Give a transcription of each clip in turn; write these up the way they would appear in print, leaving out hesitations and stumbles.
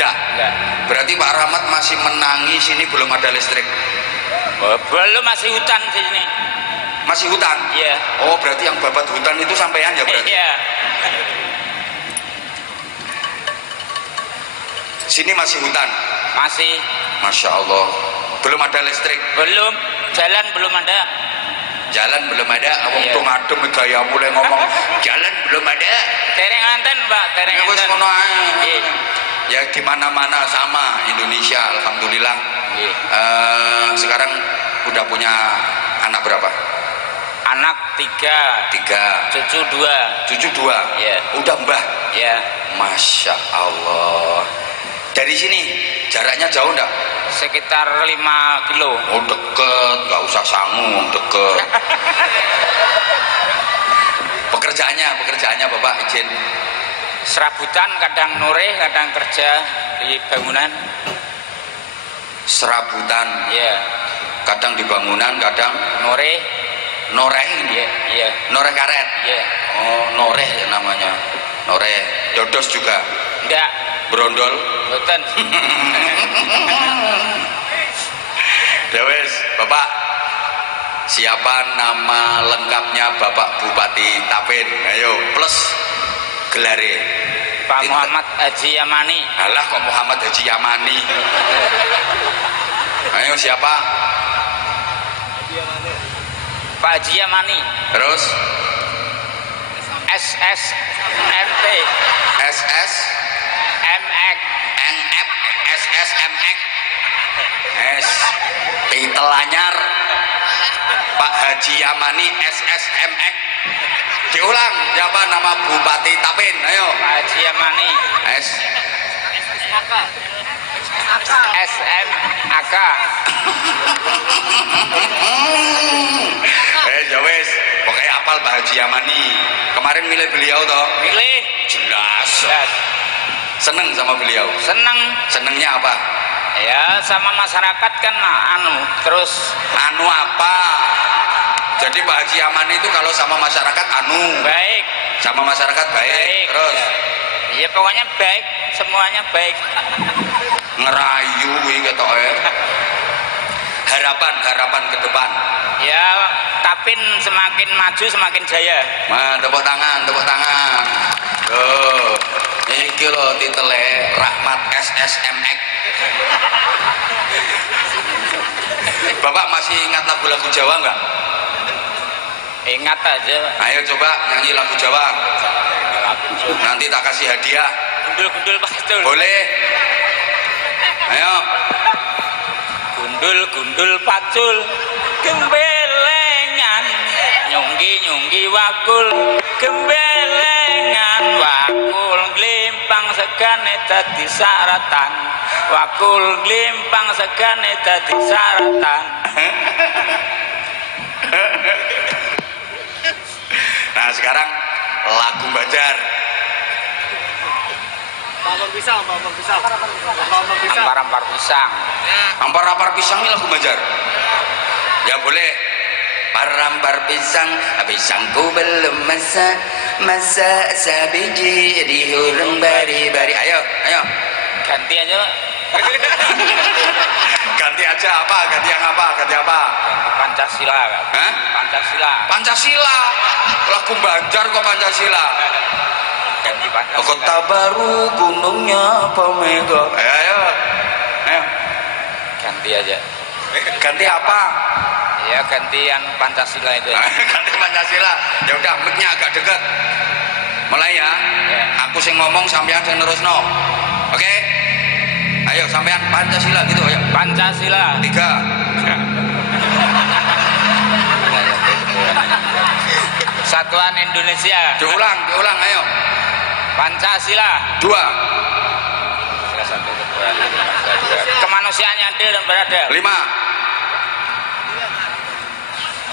Enggak. Berarti Pak Rahmat masih menangis, ini belum ada listrik. Oh, belum, masih hutan di sini. Masih hutan? Iya. Oh, berarti yang babat hutan itu sampean ya berarti? Iya. Sini masih hutan? Masih. Masya Allah. Belum ada listrik? Belum. Jalan belum ada. Jalan belum ada. Awang Iya. tuh ngadem gaya mulai ngomong jalan belum ada. Tereng anten, Pak. Tereng Ya, wis anten. ngono ae. Iya. Ya di mana-mana sama Indonesia, alhamdulillah. Iya. Sekarang udah punya anak berapa? Anak 3, 3, cucu 2. cucu 2. Iya. Udah mbah. Ya, Masya Allah. Dari sini jaraknya jauh enggak? sekitar 5 kilo. Oh deket, nggak usah sangu, deket. Pekerjaannya Bapak izin. Serabutan, kadang noreh, kadang kerja di bangunan. Serabutan, Iya. kadang di bangunan, kadang Noreh. noreh ini. Iya, iya. Noreh karet. Iya. Oh noreh namanya. Noreh. Dodos juga. Enggak, Brondol. boten. Ya wes, Bapak. Siapa nama lengkapnya Bapak Bupati Tapin? Ayo, plus gelare. Pak Muhammad Haji Yamani. Alah kok Muhammad Haji Yamani. Ayo siapa? Pak Haji Yamani. Terus SSMT. SS MX. NF SSMX S titel anyar Pak Haji Yamani SSMX. Diulang, siapa nama Bupati Tapin? Ayo. Pak Haji Yamani. SMAK. Ya wes, pokoknya apal Pak Haji Yamani. Kemarin milih beliau toh? Milih. Jelas. Jelas. Seneng sama beliau. Seneng. Senengnya apa? Ya, sama masyarakat kan terus Anu apa? Jadi Pak Haji Yamani itu kalau sama masyarakat anu. baik. Sama masyarakat baik. Terus Ya pokoknya baik, semuanya baik. ngerayu gitu harapan ke depan. Ya, Tapin semakin maju semakin jaya. Tepuk tangan tuh iki lho titele Rahmat SSMX. Bapak masih ingat lagu-lagu Jawa enggak? Ingat aja. Ayo coba nyanyi lagu Jawa, nanti tak kasih hadiah. Gundul-gundul pastul. Boleh? Ayo. Gundul-gundul pacul gembelengan nyunggi-nyunggi wakul gembelengan wakul glimpang segane dadi saratan wakul glimpang segane dadi saratan. Nah sekarang lagu Banjar. Ampar-ampar pisang. Ampar-ampar pisang ini lagu Banjar. Ya boleh. Ampar pisang, pisangku belum masa sabiji dihurung bari-bari. Ayo. Ganti aja. Ganti aja apa? Ganti yang apa? Ganti apa? Pancasila. Hah? Pancasila. Lagu Banjar kok Pancasila? Ganti Pancasila. Kota baru gunungnya Pamega. Ayo. Ganti aja. Ganti apa? Ya gantian Pancasila itu. Ganti Pancasila. Ya udah, mic-nya agak dekat. Mulai ya. Aku sing ngomong sampean sing nerusno. Oke? Ayo sampean Pancasila gitu ayo. Pancasila. 3. Kesatuan Indonesia. Diulang ayo. Pancasila. 2. Kemanusiaan yang adil dan beradab. 5.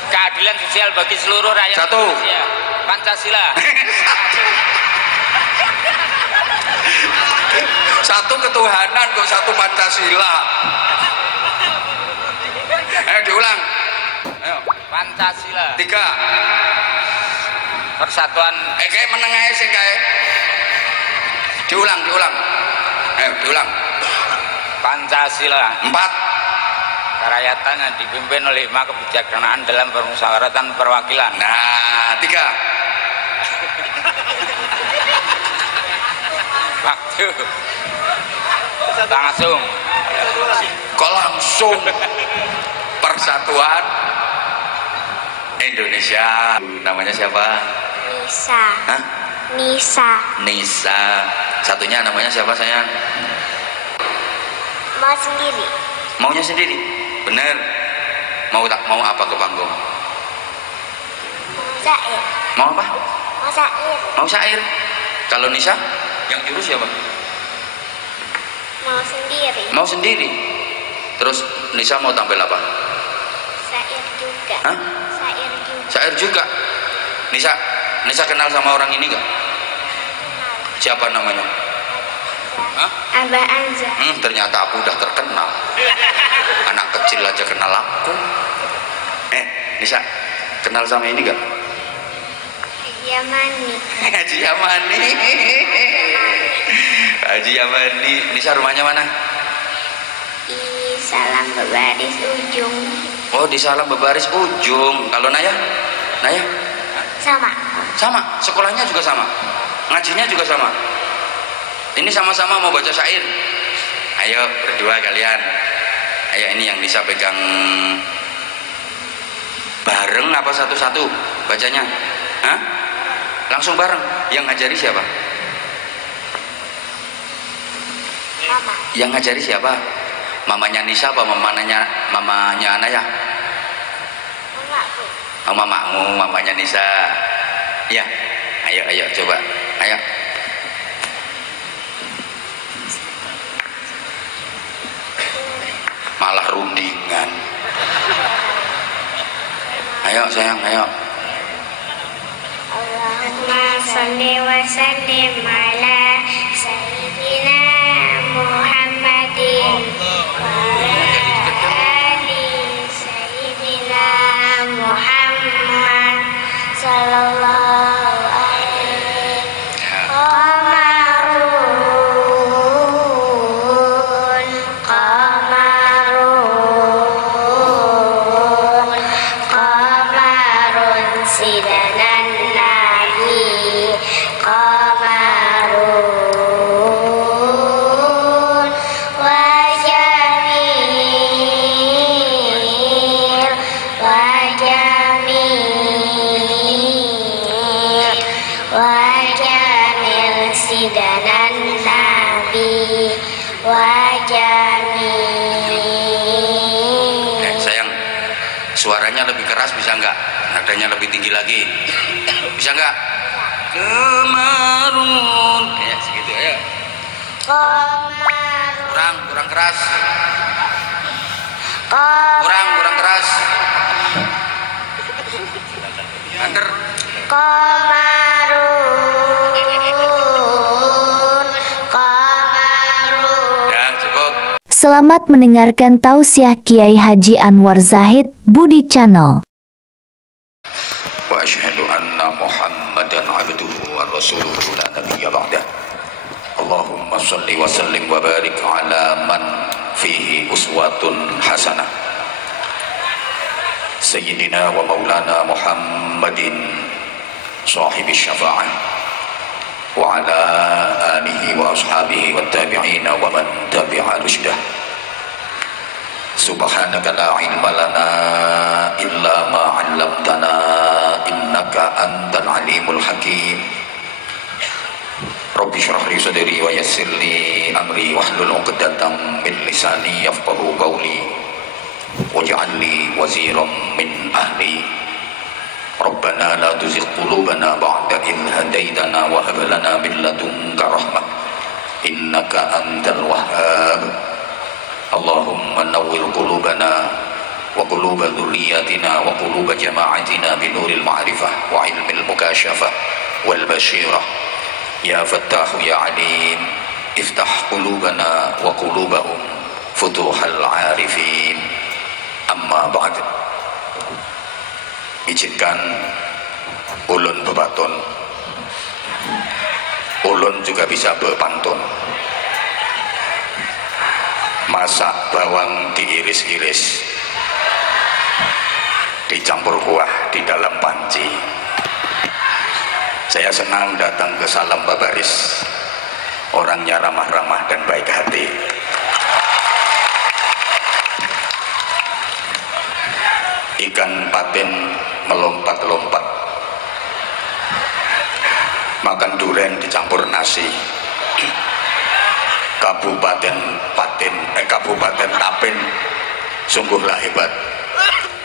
Keadilan sosial bagi seluruh rakyat 1. Indonesia. Pancasila. 1 ketuhanan kok 1 Pancasila. Ayo diulang. Ayo. Pancasila. 3. Persatuan. Kayak meneng ae sing kae. Diulang. Ayo diulang. Pancasila. 4. Kerakyatan yang dipimpin oleh hikmah kebijaksanaan dalam permusyawaratan perwakilan. Nah, 3. Waktu. Langsung. Kok langsung? Persatuan Indonesia. Namanya siapa? Nisa. Hah? Nisa. Nisa. Satunya namanya siapa sayang? Mau sendiri. Maunya sendiri. Bener. Mau apa ke panggung? Syair. Mau apa? Mau syair. Mau syair. Kalau Nisa yang jurus siapa? Mau sendiri. Mau sendiri. Terus Nisa mau tampil apa? Syair juga. Hah? Syair juga. Syair juga. Nisa kenal sama orang ini gak? Siapa namanya? Hah? Abah Anza. Ternyata aku udah terkenal. Anak kecil aja kenal aku. Nisa kenal sama ini gak? Haji Yamani. Haji Yamani. Haji Yamani. Nisa rumahnya mana? Di Salam Bebaris Ujung. Oh, di Salam Bebaris Ujung. Kalau Naya? Naya? Sama. Sama, sekolahnya juga sama, ngajinya juga sama. Ini sama-sama mau baca syair. Ayo berdua kalian. Ayo, ini yang bisa pegang bareng apa satu-satu bacanya? Hah? Langsung bareng. Yang ngajari siapa? Mama. Yang ngajari siapa? Mamanya Nisa apa mamanya Naya? Mamaku. Oh, mamamu, mamanya Nisa. Ya, ayo coba, ayo. Malah rundingan. Ayo sayang, ayo. Allahumma sholli wa sallim ala sayyidina Muhammadin wa ala ali sayyidina Muhammad sallallahu alaihi qamarun sidanan nabi qamarun wajamil sidanan nabi wajamil. Sayang, suaranya lebih keras bisa nggak? Nadanya lebih tinggi lagi, bisa nggak? Kemarun, ya segitu aja. Kurang keras. Kurang keras. Ander. Ya cukup. Selamat mendengarkan tausiah Kiai Haji Anwar Zahid Budi Channel. Wa asyhadu anna Muhammadan abduhu wa rasuluhu la nabiyya ba'dah. Allahumma shalli wa sallim wa barik ala man fihi uswatun hasanah. Sayyidina wa maulana Muhammadin sahibi syafa'ah wa ala alihi wa ashabihi wa tabi'ina wa man tabi'a rushdah. Subhanaka la ilma lana illa ma 'allamtana innaka antal alimul hakim. Rabbi shrah li sadri wa yassir li amri wahlul 'uqdatam min lisani yafqahu qawli waj'al li waziran min ahli. Rabbana la tuzigh qulubana ba'da idh hadaytana wa hab lana min ladunka rahmah innaka antal wahhab. Allahumma nawwir qulubana wa quluba dhurriyyatina wa quluba jama'atina bi nuril ma'rifah wa ilmil mukashafah wal basyirah. Ya Fattah ya Alim, iftah qulubana wa qulubahum futuhal arifin. Amma ba'd. Izinkan ulun bebaton, ulun juga bisa bepantun. masak bawang diiris-iris, dicampur kuah di dalam panci. Saya senang datang ke Salam Babaris, orangnya ramah-ramah dan baik hati. Ikan patin melompat-lompat, makan durian dicampur nasi. Kabupaten Tapin sungguhlah hebat,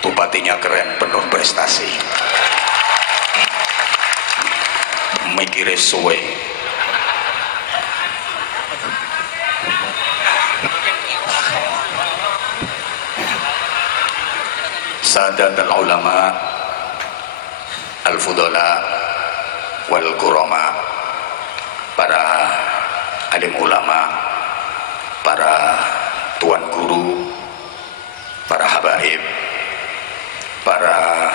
bupatinya keren, penuh prestasi. Mikire suwe. Sadatul ulama al-fudala wal kurama, para alim ulama, para tuan guru, para habaib, para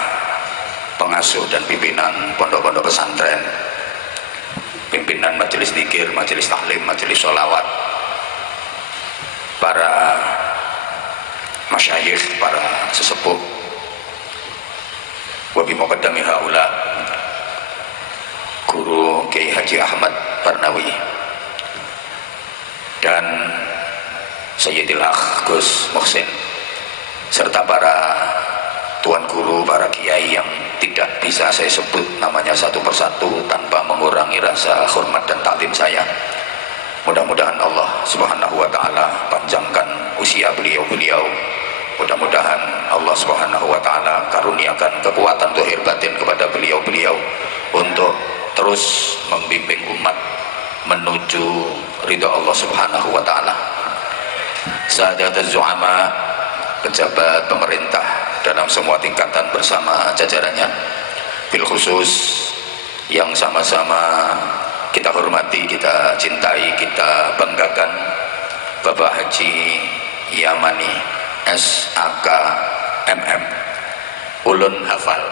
pengasuh dan pimpinan pondok-pondok pesantren, pimpinan majelis dzikir, majelis taklim, majelis sholawat, para masyayikh, para sesepuh, wabi muqaddami haula Guru Kiai Haji Ahmad Barnawi dan Sayyidil Akh Gus Muhsin, serta para tuan guru, para kiai yang tidak bisa saya sebut namanya satu persatu tanpa mengurangi rasa hormat dan taklim saya. Mudah-mudahan Allah Subhanahu wa taala panjangkan usia beliau-beliau. Mudah-mudahan Allah Subhanahu wa taala karuniakan kekuatan zahir batin kepada beliau-beliau untuk terus membimbing umat menuju ridha Allah Subhanahu wa taala. Sahadat zu'ama, pejabat pemerintah dalam semua tingkatan bersama jajarannya, bil khusus yang sama-sama kita hormati, kita cintai, kita banggakan, Bapak Haji Yamani SAK MM. Ulun hafal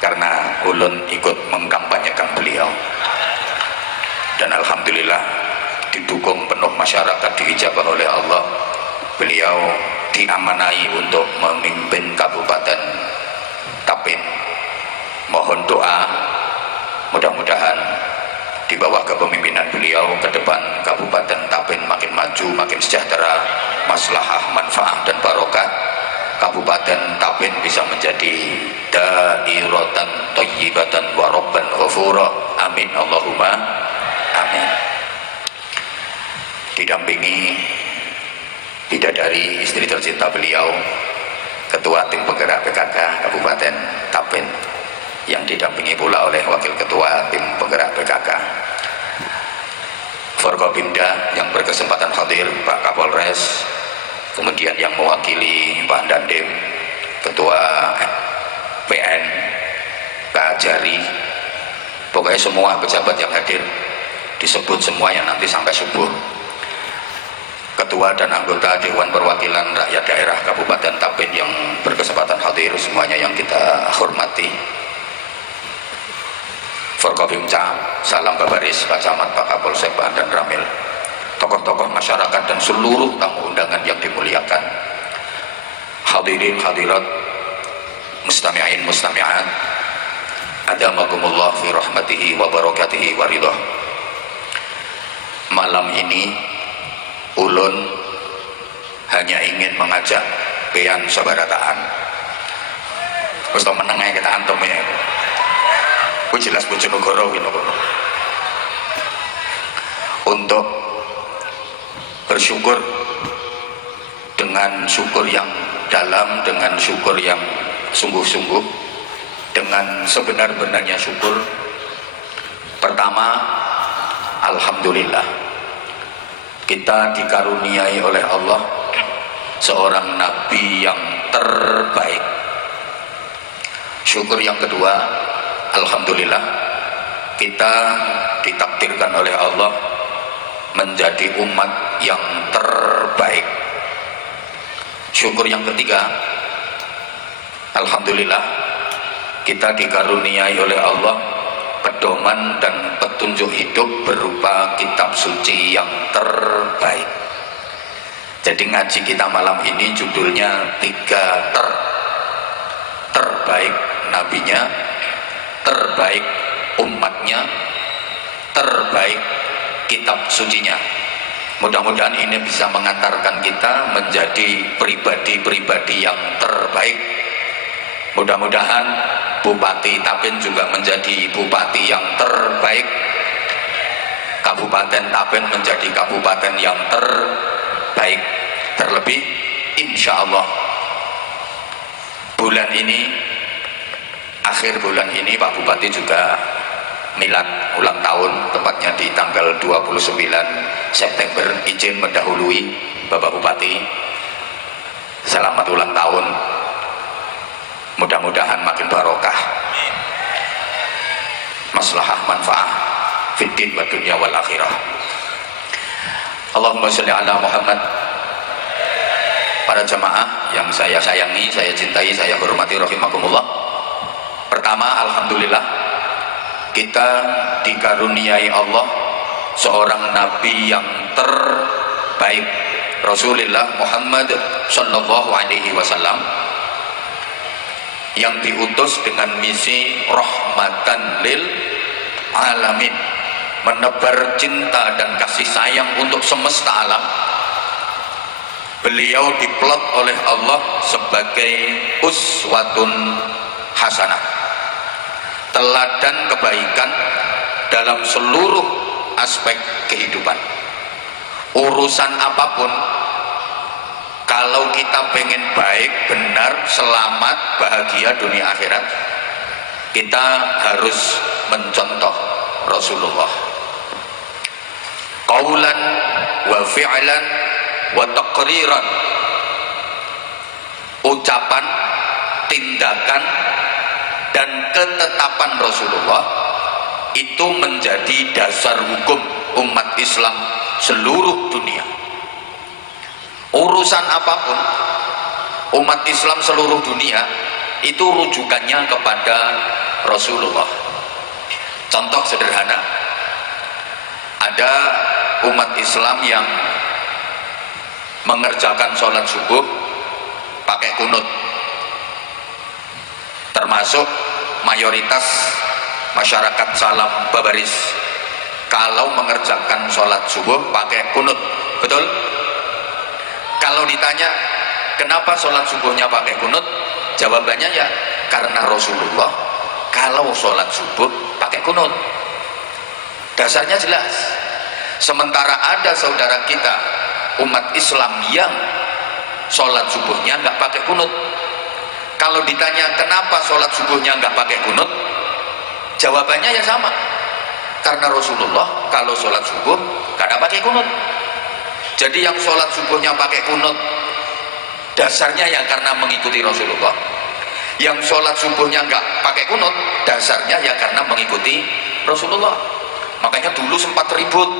karena ulun ikut mengkampanyekan beliau, dan alhamdulillah didukung penuh masyarakat, diijabah oleh Allah. Beliau diamanai untuk memimpin Kabupaten Tapin. Mohon doa, mudah-mudahan di bawah kepemimpinan beliau ke depan Kabupaten Tapin makin maju, makin sejahtera, maslahah, manfaat dan barokah. Kabupaten Tapin bisa menjadi dairatan thayyibatan wa rabban ghafura. Amin Allahumma amin. Didampingi bidadari istri tercinta beliau, Ketua Tim Penggerak PKK Kabupaten Tapin, yang didampingi pula oleh Wakil Ketua Tim Penggerak PKK, Forkopimda yang berkesempatan hadir Pak Kapolres, kemudian yang mewakili Pak Dandim, Ketua PN, Pak Jari, pokoknya semua pejabat yang hadir, disebut semuanya nanti sampai subuh. Ketua dan anggota Dewan Perwakilan Rakyat Daerah Kabupaten Tapin yang berkesempatan hadir, semuanya yang kita hormati. Forkopimca, Salam Babaris, Pak Camat, Pak Kapolsek, Pak dan Ramil, tokoh-tokoh masyarakat dan seluruh tamu undangan yang dimuliakan, hadirin hadirat, mustami'in mustami'at, adamakumullah fi rahmatihi wa barakatihi wa ridha. Malam ini ulun hanya ingin mengajak bean sabarataan. Wis to menengae kita antum ya. Ku jelas Bojonegoro gitu. Untuk bersyukur dengan syukur yang dalam, dengan syukur yang sungguh-sungguh, dengan sebenar-benarnya syukur. Pertama, alhamdulillah, kita dikaruniai oleh Allah seorang nabi yang terbaik. Syukur yang kedua, alhamdulillah, kita ditakdirkan oleh Allah menjadi umat yang terbaik. Syukur yang ketiga, alhamdulillah, kita dikaruniai oleh Allah pedoman dan petunjuk hidup berupa kitab suci yang terbaik. Jadi ngaji kita malam ini judulnya tiga terbaik nabinya, terbaik umatnya, terbaik kitab sucinya. Mudah-mudahan ini bisa mengantarkan kita menjadi pribadi-pribadi yang terbaik. Mudah-mudahan Bupati Tapen juga menjadi bupati yang terbaik, Kabupaten Tapen menjadi kabupaten yang terbaik. Terlebih insya Allah bulan ini, akhir bulan ini Pak Bupati juga milad ulang tahun, tepatnya di tanggal 29 September. Izin mendahului Bapak Bupati, selamat ulang tahun, mudah-mudahan makin barokah, maslahah manfaah fiddin wa dunya wal akhirah. Allahumma sholli ala Muhammad. Para jamaah yang saya sayangi, saya cintai, saya hormati rahimakumullah. Pertama, alhamdulillah kita dikaruniai Allah seorang nabi yang terbaik, Rasulullah Muhammad sallallahu alaihi wasallam, yang diutus dengan misi rahmatan lil alamin, menebar cinta dan kasih sayang untuk semesta alam. Beliau diplot oleh Allah sebagai uswatun hasanah, teladan kebaikan dalam seluruh aspek kehidupan. Urusan apapun, kalau kita pengen baik, benar, selamat, bahagia dunia akhirat, kita harus mencontoh Rasulullah. Qaulan wa fi'lan wa taqriran, ucapan, tindakan, dan ketetapan Rasulullah itu menjadi dasar hukum umat Islam seluruh dunia. Urusan apapun, umat Islam seluruh dunia itu rujukannya kepada Rasulullah. Contoh sederhana, ada umat Islam yang mengerjakan sholat subuh pakai kunut, termasuk mayoritas masyarakat Salam Babaris kalau mengerjakan sholat subuh pakai kunut, betul? Kalau ditanya kenapa sholat subuhnya pakai kunut, jawabannya ya karena Rasulullah kalau sholat subuh pakai kunut. Dasarnya jelas. Sementara ada saudara kita umat Islam yang sholat subuhnya nggak pakai kunut. Kalau ditanya kenapa sholat subuhnya nggak pakai kunut, jawabannya ya sama, karena Rasulullah kalau sholat subuh nggak pakai kunut. Jadi yang sholat subuhnya pakai kunut dasarnya ya karena mengikuti Rasulullah, yang sholat subuhnya nggak pakai kunut dasarnya ya karena mengikuti Rasulullah. Makanya dulu sempat ribut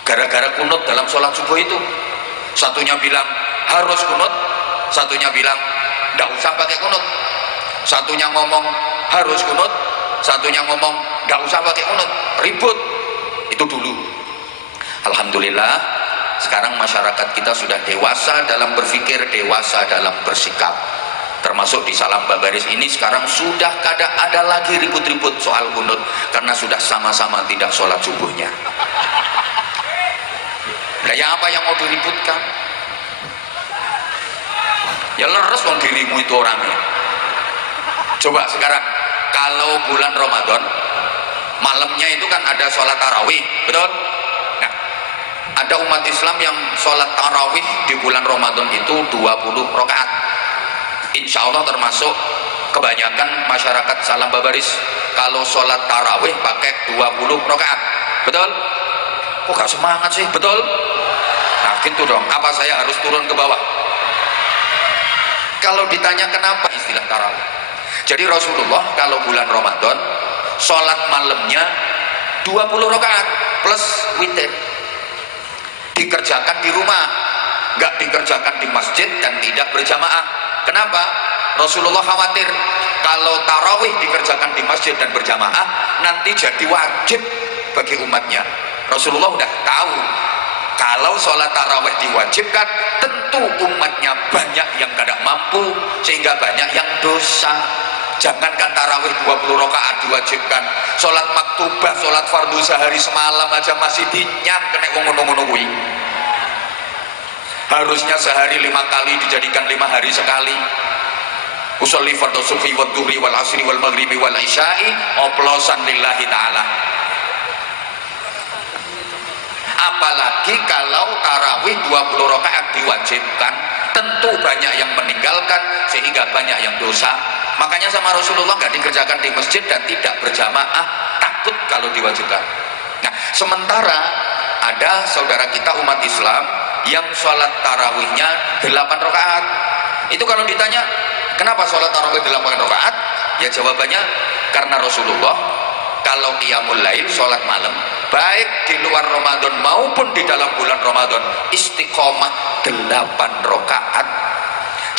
gara-gara kunut dalam sholat subuh itu. Satunya bilang harus kunut, satunya bilang nggak usah pakai kunut. Satunya ngomong harus kunut, satunya ngomong nggak usah pakai kunut. Ribut itu dulu. Alhamdulillah sekarang masyarakat kita sudah dewasa dalam berpikir, dewasa dalam bersikap. Termasuk di Salam Babaris ini sekarang sudah kada ada lagi ribut-ribut soal kunut, karena sudah sama-sama tidak sholat subuhnya. Nah, ya apa yang mau diributkan? Ya leres wong dirimu itu orangnya. Coba sekarang kalau bulan Ramadan malamnya itu kan ada sholat tarawih, betul? Nah, ada umat Islam yang sholat tarawih di bulan Ramadan itu 20 rakaat. Insya Allah termasuk kebanyakan masyarakat Salam Babaris kalau sholat tarawih pakai 20 rakaat, betul? Kok gak semangat sih, betul? Nah gitu dong, apa saya harus turun ke bawah? Kalau ditanya kenapa istilah tarawih, jadi Rasulullah kalau bulan Ramadan sholat malamnya 20 rakaat plus witir, dikerjakan di rumah, nggak dikerjakan di masjid dan tidak berjamaah. Kenapa? Rasulullah khawatir kalau tarawih dikerjakan di masjid dan berjamaah nanti jadi wajib bagi umatnya. Rasulullah udah tahu kalau kalau sholat tarawih diwajibkan, tentu umatnya banyak yang tidak mampu sehingga banyak yang dosa. Jangankan tarawih 20 rakaat diwajibkan, sholat maktubah, sholat fardu sehari semalam aja masih dinyang kena wong ngono-ngono kuwi. Harusnya sehari 5 kali dijadikan 5 hari sekali. Usolli fardhu subhi wad dhuhri wal asri wal maghribi wal isya'i oplosan lillahi ta'ala. Apalagi kalau tarawih 20 rakaat diwajibkan, tentu banyak yang meninggalkan sehingga banyak yang dosa. Makanya sama Rasulullah nggak dikerjakan di masjid dan tidak berjamaah, takut kalau diwajibkan. Nah, sementara ada saudara kita umat Islam yang sholat tarawihnya 8 rakaat. Itu kalau ditanya kenapa sholat tarawih 8 rakaat, ya jawabannya karena Rasulullah kalau qiyamul lail, sholat malam, baik di luar Ramadan maupun di dalam bulan Ramadan, istiqomah 8 rakaat.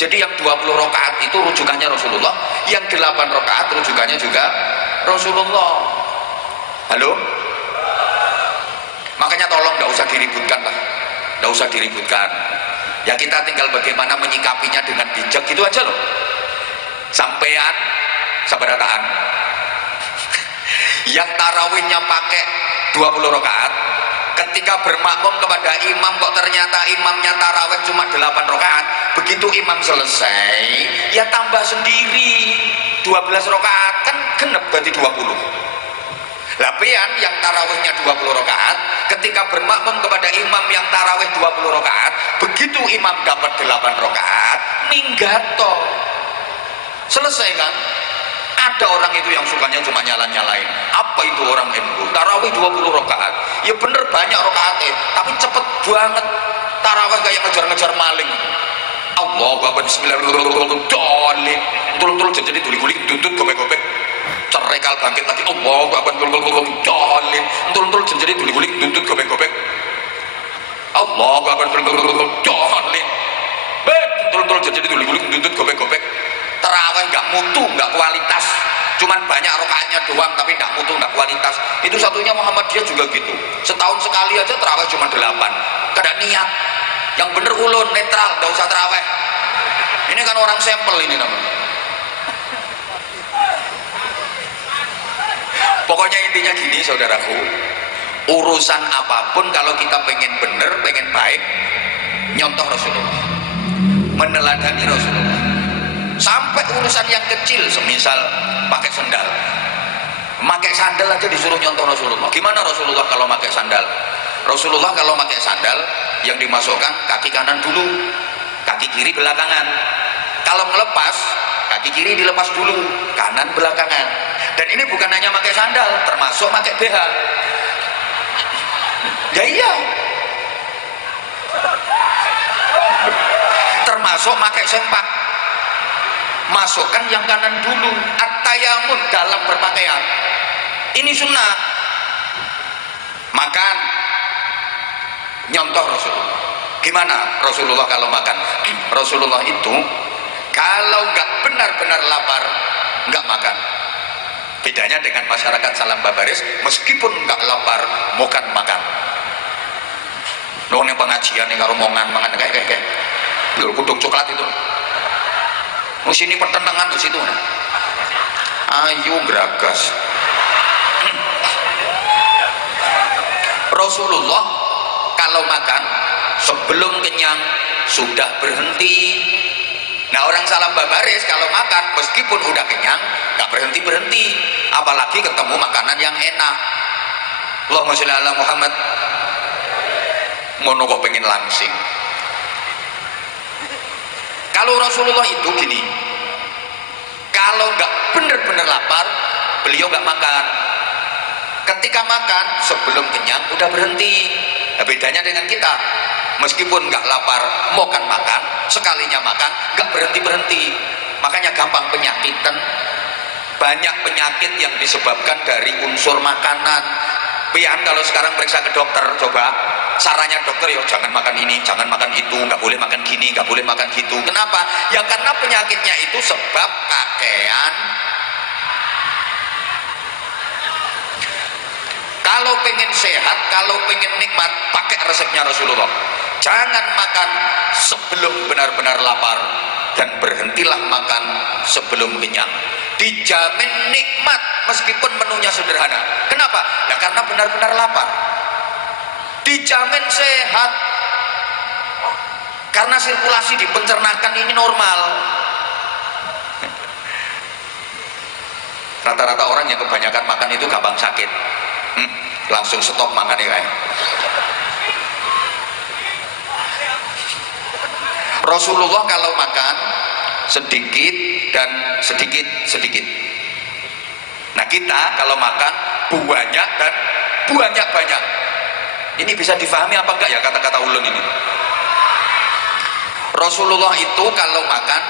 Jadi yang 20 rakaat itu rujukannya Rasulullah, yang 8 rakaat rujukannya juga Rasulullah. Halo? Makanya tolong tidak usah diributkan lah, tidak usah diributkan. Ya kita tinggal bagaimana menyikapinya dengan bijak, gitu aja loh. Sampean sabarataan yang tarawihnya pakai 20 rakaat, ketika bermakmum kepada imam kok ternyata imamnya tarawih cuma 8 rakaat, begitu imam selesai ya tambah sendiri 12 rakaat, kan genep berarti 20. Lapian yang tarawihnya 20 rakaat, ketika bermakmum kepada imam yang tarawih 20 rakaat, begitu imam dapat 8 rakaat, minggato. Selesai kan? Ada orang itu yang sukanya cuma nyalain. Apa itu orang NU? Tarawih 20 rakaat. Ya bener banyak rakaatnya, tapi cepet banget. Tarawih kayak ngejar-ngejar maling. Allahu Akbar, bismillahirrahmanirrahim. Tul-tul jadi tuli-tuli dudut gobek-gobek. Cerekal bangkit lagi. Allahu Akbar, tul-tul jadi tuli-tuli dudut gobek-gobek. Allahu Akbar, tul-tul jadi tuli-tuli dudut gobek-gobek. Tarawih nggak mutu, nggak kualitas, cuman banyak rakaatnya doang tapi nggak mutu, nggak kualitas. Itu satunya Muhammadiyah juga gitu, setahun sekali aja tarawih cuma 8, kada niat. Yang bener ulun netral, nggak usah tarawih. Ini kan orang sampel ini namanya. Pokoknya intinya gini saudaraku, urusan apapun kalau kita pengen bener, pengen baik, nyontoh Rasulullah, meneladani Rasulullah. Sampai urusan yang kecil, semisal pakai sandal aja disuruh nyontoh Rasulullah. Gimana Rasulullah kalau pakai sandal? Rasulullah kalau pakai sandal yang dimasukkan kaki kanan dulu, kaki kiri belakangan. Kalau melepas, kaki kiri dilepas dulu, kanan belakangan. Dan ini bukan hanya pakai sandal, termasuk pakai BH. Ya iya, termasuk pakai sempak. Masukkan yang kanan dulu, at-tayammum dalam berpakaian. Ini sunnah. Makan, nyontoh Rasulullah. Gimana Rasulullah kalau makan? Rasulullah itu kalau nggak benar-benar lapar, nggak makan. Bedanya dengan masyarakat Salam Babaris, meskipun nggak lapar, bukan makan. Dong yang pengajian yang karo mangan kayak kuduk coklat itu. Di sini pertentangan di situ. Ayo geragas. Rasulullah kalau makan sebelum kenyang sudah berhenti. Nah orang Salam Babaris kalau makan meskipun udah kenyang nggak berhenti, apalagi ketemu makanan yang enak. Allahumma sholli ala Muhammad. Ngono kok pengen langsing. Kalau Rasulullah itu gini, kalau nggak bener-bener lapar, beliau nggak makan. Ketika makan sebelum kenyang udah berhenti. Nah, bedanya dengan kita, meskipun nggak lapar mau kan makan, sekalinya makan nggak berhenti. Makanya gampang penyakitan. Banyak penyakit yang disebabkan dari unsur makanan. Pian kalau sekarang periksa ke dokter, coba sarannya dokter ya jangan makan ini, jangan makan itu, nggak boleh makan gini, nggak boleh makan gitu. Kenapa? Ya karena penyakitnya itu sebab pakaian. Kalau pengen sehat, kalau pengen nikmat, pakai resepnya Rasulullah. Jangan makan sebelum benar-benar lapar, dan berhentilah makan sebelum kenyang. Dijamin nikmat meskipun menunya sederhana. Kenapa? Ya karena benar-benar lapar. Dijamin sehat karena sirkulasi di pencernaan ini normal. Rata-rata orang yang kebanyakan makan itu gampang sakit. Langsung stop makannya kayak. Rasulullah kalau makan sedikit dan sedikit. Nah kita kalau makan banyak dan banyak. Ini bisa difahami apa enggak ya kata-kata ulun ini? Rasulullah itu kalau makan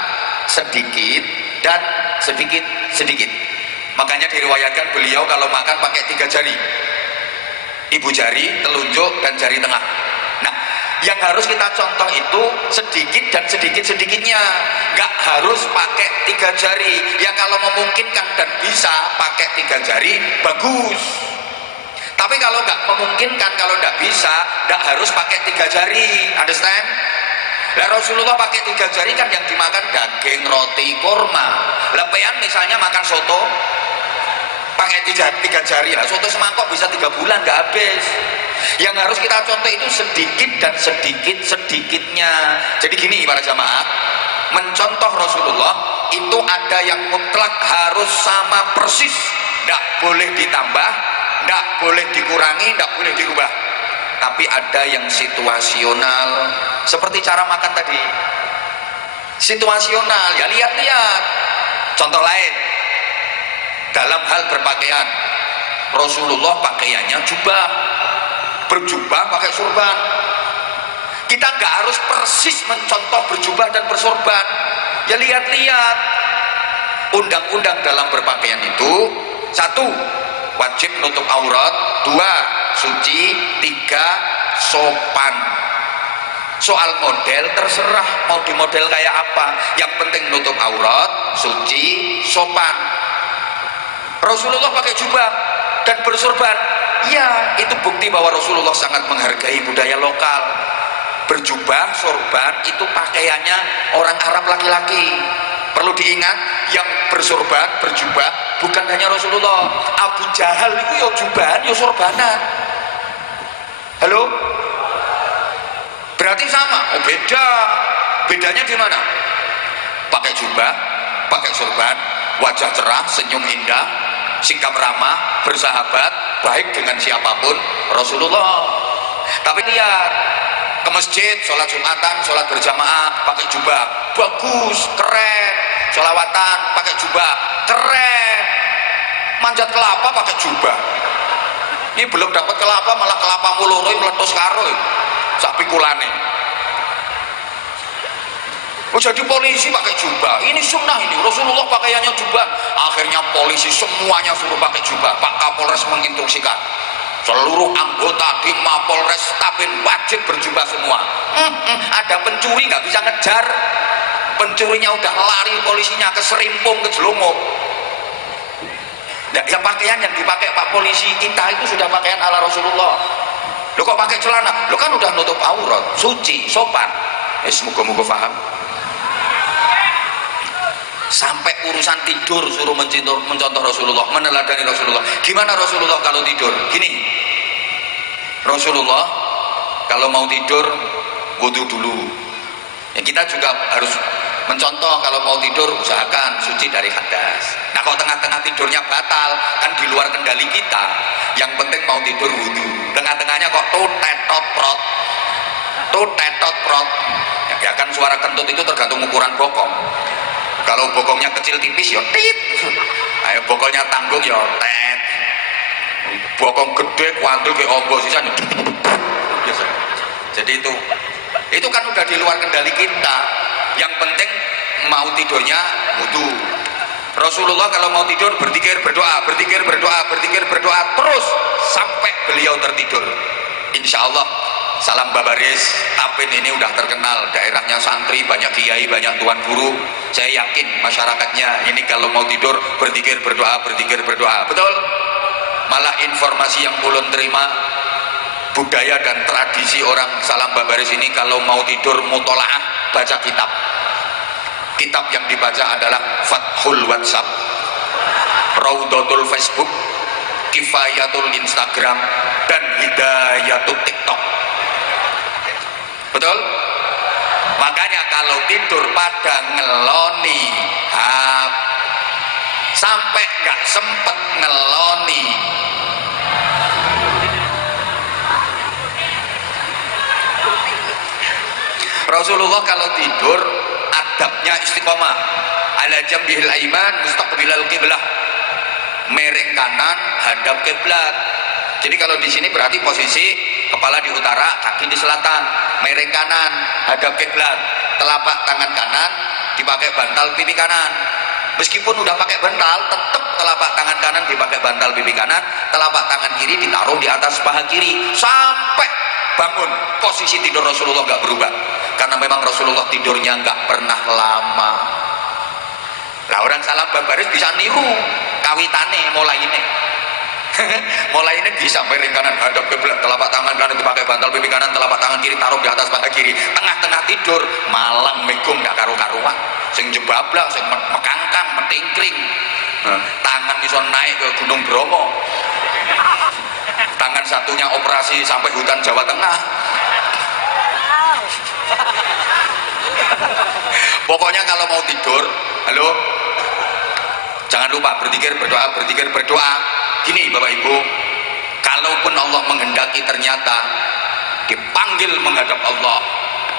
sedikit dan sedikit. Makanya diriwayatkan beliau kalau makan pakai 3 jari. Ibu jari, telunjuk, dan jari tengah. Nah, yang harus kita contoh itu sedikit dan sedikit-sedikitnya. Nggak harus pakai 3 jari. Ya kalau memungkinkan dan bisa pakai 3 jari, bagus. Tapi kalau nggak memungkinkan, kalau nggak bisa, nggak harus pakai 3 jari. Understand? Lah Rasulullah pakai 3 jari kan yang dimakan daging, roti, kurma. Lepean misalnya makan soto, pakai 3 jari lah. Soto semangkok bisa 3 bulan nggak habis. Yang harus kita contoh itu sedikit dan sedikit-sedikitnya. Jadi gini para jamaah, mencontoh Rasulullah itu ada yang mutlak harus sama persis, nggak boleh ditambah, nggak boleh dikurangi, nggak boleh dirubah. Tapi ada yang situasional, seperti cara makan tadi. Situasional, ya lihat-lihat. Contoh lain, dalam hal berpakaian, Rasulullah pakaiannya jubah, berjubah pakai sorban. Kita nggak harus persis mencontoh berjubah dan bersorban. Ya lihat-lihat. Undang-undang dalam berpakaian itu: 1, wajib nutup aurat, 2, suci, 3, sopan. Soal model terserah mau di model kayak apa, yang penting nutup aurat, suci, sopan. Rasulullah pakai jubah dan bersorban, ya itu bukti bahwa Rasulullah sangat menghargai budaya lokal. Berjubah, sorban itu pakaiannya orang Arab laki-laki. Perlu diingat, yang bersorban, berjubah bukan hanya Rasulullah. Abu Jahal itu ya jubahan, ya sorbanan. Halo? Berarti sama? Oh beda. Bedanya di mana? Pakai jubah, pakai sorban, wajah cerah, senyum indah, sikap ramah, bersahabat, baik dengan siapapun, Rasulullah. Tapi lihat, ke masjid, sholat Jumatan, sholat berjamaah, pakai jubah, bagus, keren. Sholawatan, pakai jubah, keren. Manjat kelapa, pakai jubah. Ini belum dapat kelapa, malah kelapa muluroi meletus karo. Sapi kulane. Oh, jadi polisi pakai jubah. Ini sunnah ini. Rasulullah pakaiannya jubah. Akhirnya polisi semuanya suruh pakai jubah. Pak Kapolres menginstruksikan seluruh anggota di Mapolres Tabin wajib berjubah semua. Ada pencuri nggak bisa ngejar. Pencurinya udah lari, polisinya ke Serimpung, ke Jelomok. Nah, yang pakaian yang dipakai Pak Polisi kita itu sudah pakaian ala Rasulullah. Lo kok pakai celana? Lo kan udah nutup aurat, suci, sopan. Semoga-moga paham. Sampai urusan tidur suruh mencontoh Rasulullah, meneladani Rasulullah. Gimana Rasulullah kalau tidur? Gini, Rasulullah kalau mau tidur wudu dulu. Ya, kita juga harus mencontoh kalau mau tidur usahakan suci dari hadas. Nah kalau tengah-tengah tidurnya batal, kan di luar kendali kita. Yang penting mau tidur wudu. Tengah-tengahnya kok tutetot prot. Ya kan suara kentut itu tergantung ukuran bokong. Kalau bokongnya kecil tipis ya tit. Ayo bokongnya tanggung ya tet. Bokong gede kuantul ke ombo sisanya. Jadi itu kan udah di luar kendali kita. Yang penting mau tidurnya wudu. Rasulullah kalau mau tidur berzikir, berdoa, berzikir, berdoa, berzikir, berdoa terus sampai beliau tertidur. Insya Allah salam babaris Tapin ini udah terkenal, daerahnya santri, banyak kiai, banyak tuan guru. Saya yakin masyarakatnya ini kalau mau tidur berzikir, berdoa, berzikir, berdoa. Betul? Malah informasi yang ulun terima, budaya dan tradisi orang Salam Babaris ini kalau mau tidur mutolaah baca kitab. Kitab yang dibaca adalah Fathul WhatsApp, Raudatul Facebook, Kifayatul Instagram, dan Hidayatul TikTok. Betul? Makanya kalau tidur pada ngeloni sampai nggak sempet ngeloni Rasulullah kalau tidur adabnya istiqomah ala jambihil aiman mustaqbilal qiblah, mereng kanan hadap kiblat. Jadi kalau di sini berarti posisi kepala di utara, kaki di selatan, mereng kanan hadap kiblat, telapak tangan kanan dipakai bantal pipi kanan. Meskipun udah pakai bantal, tetap telapak tangan kanan dipakai bantal pipi kanan, telapak tangan kiri ditaruh di atas paha kiri sampai bangun. Posisi tidur Rasulullah nggak berubah, karena memang Rasulullah tidurnya nggak pernah lama. Lah orang Salam Babaris bisa niru kawitane mulai ini. Mulai ini bisa mereng kanan hadap kiblat, telapak tangan kanan dipakai bantal pipi kanan, telapak tangan kiri taruh di atas paha kiri, tengah-tengah tidur malang megum gak karu-karuan, sing jebablak, sing mekangkang, metingkring, tangan iso naik ke Gunung Bromo, tangan satunya operasi sampai hutan Jawa Tengah. Pokoknya kalau mau tidur, halo, jangan lupa berzikir, berdoa, berzikir, berdoa. Gini Bapak Ibu, kalaupun Allah menghendaki ternyata dipanggil menghadap Allah,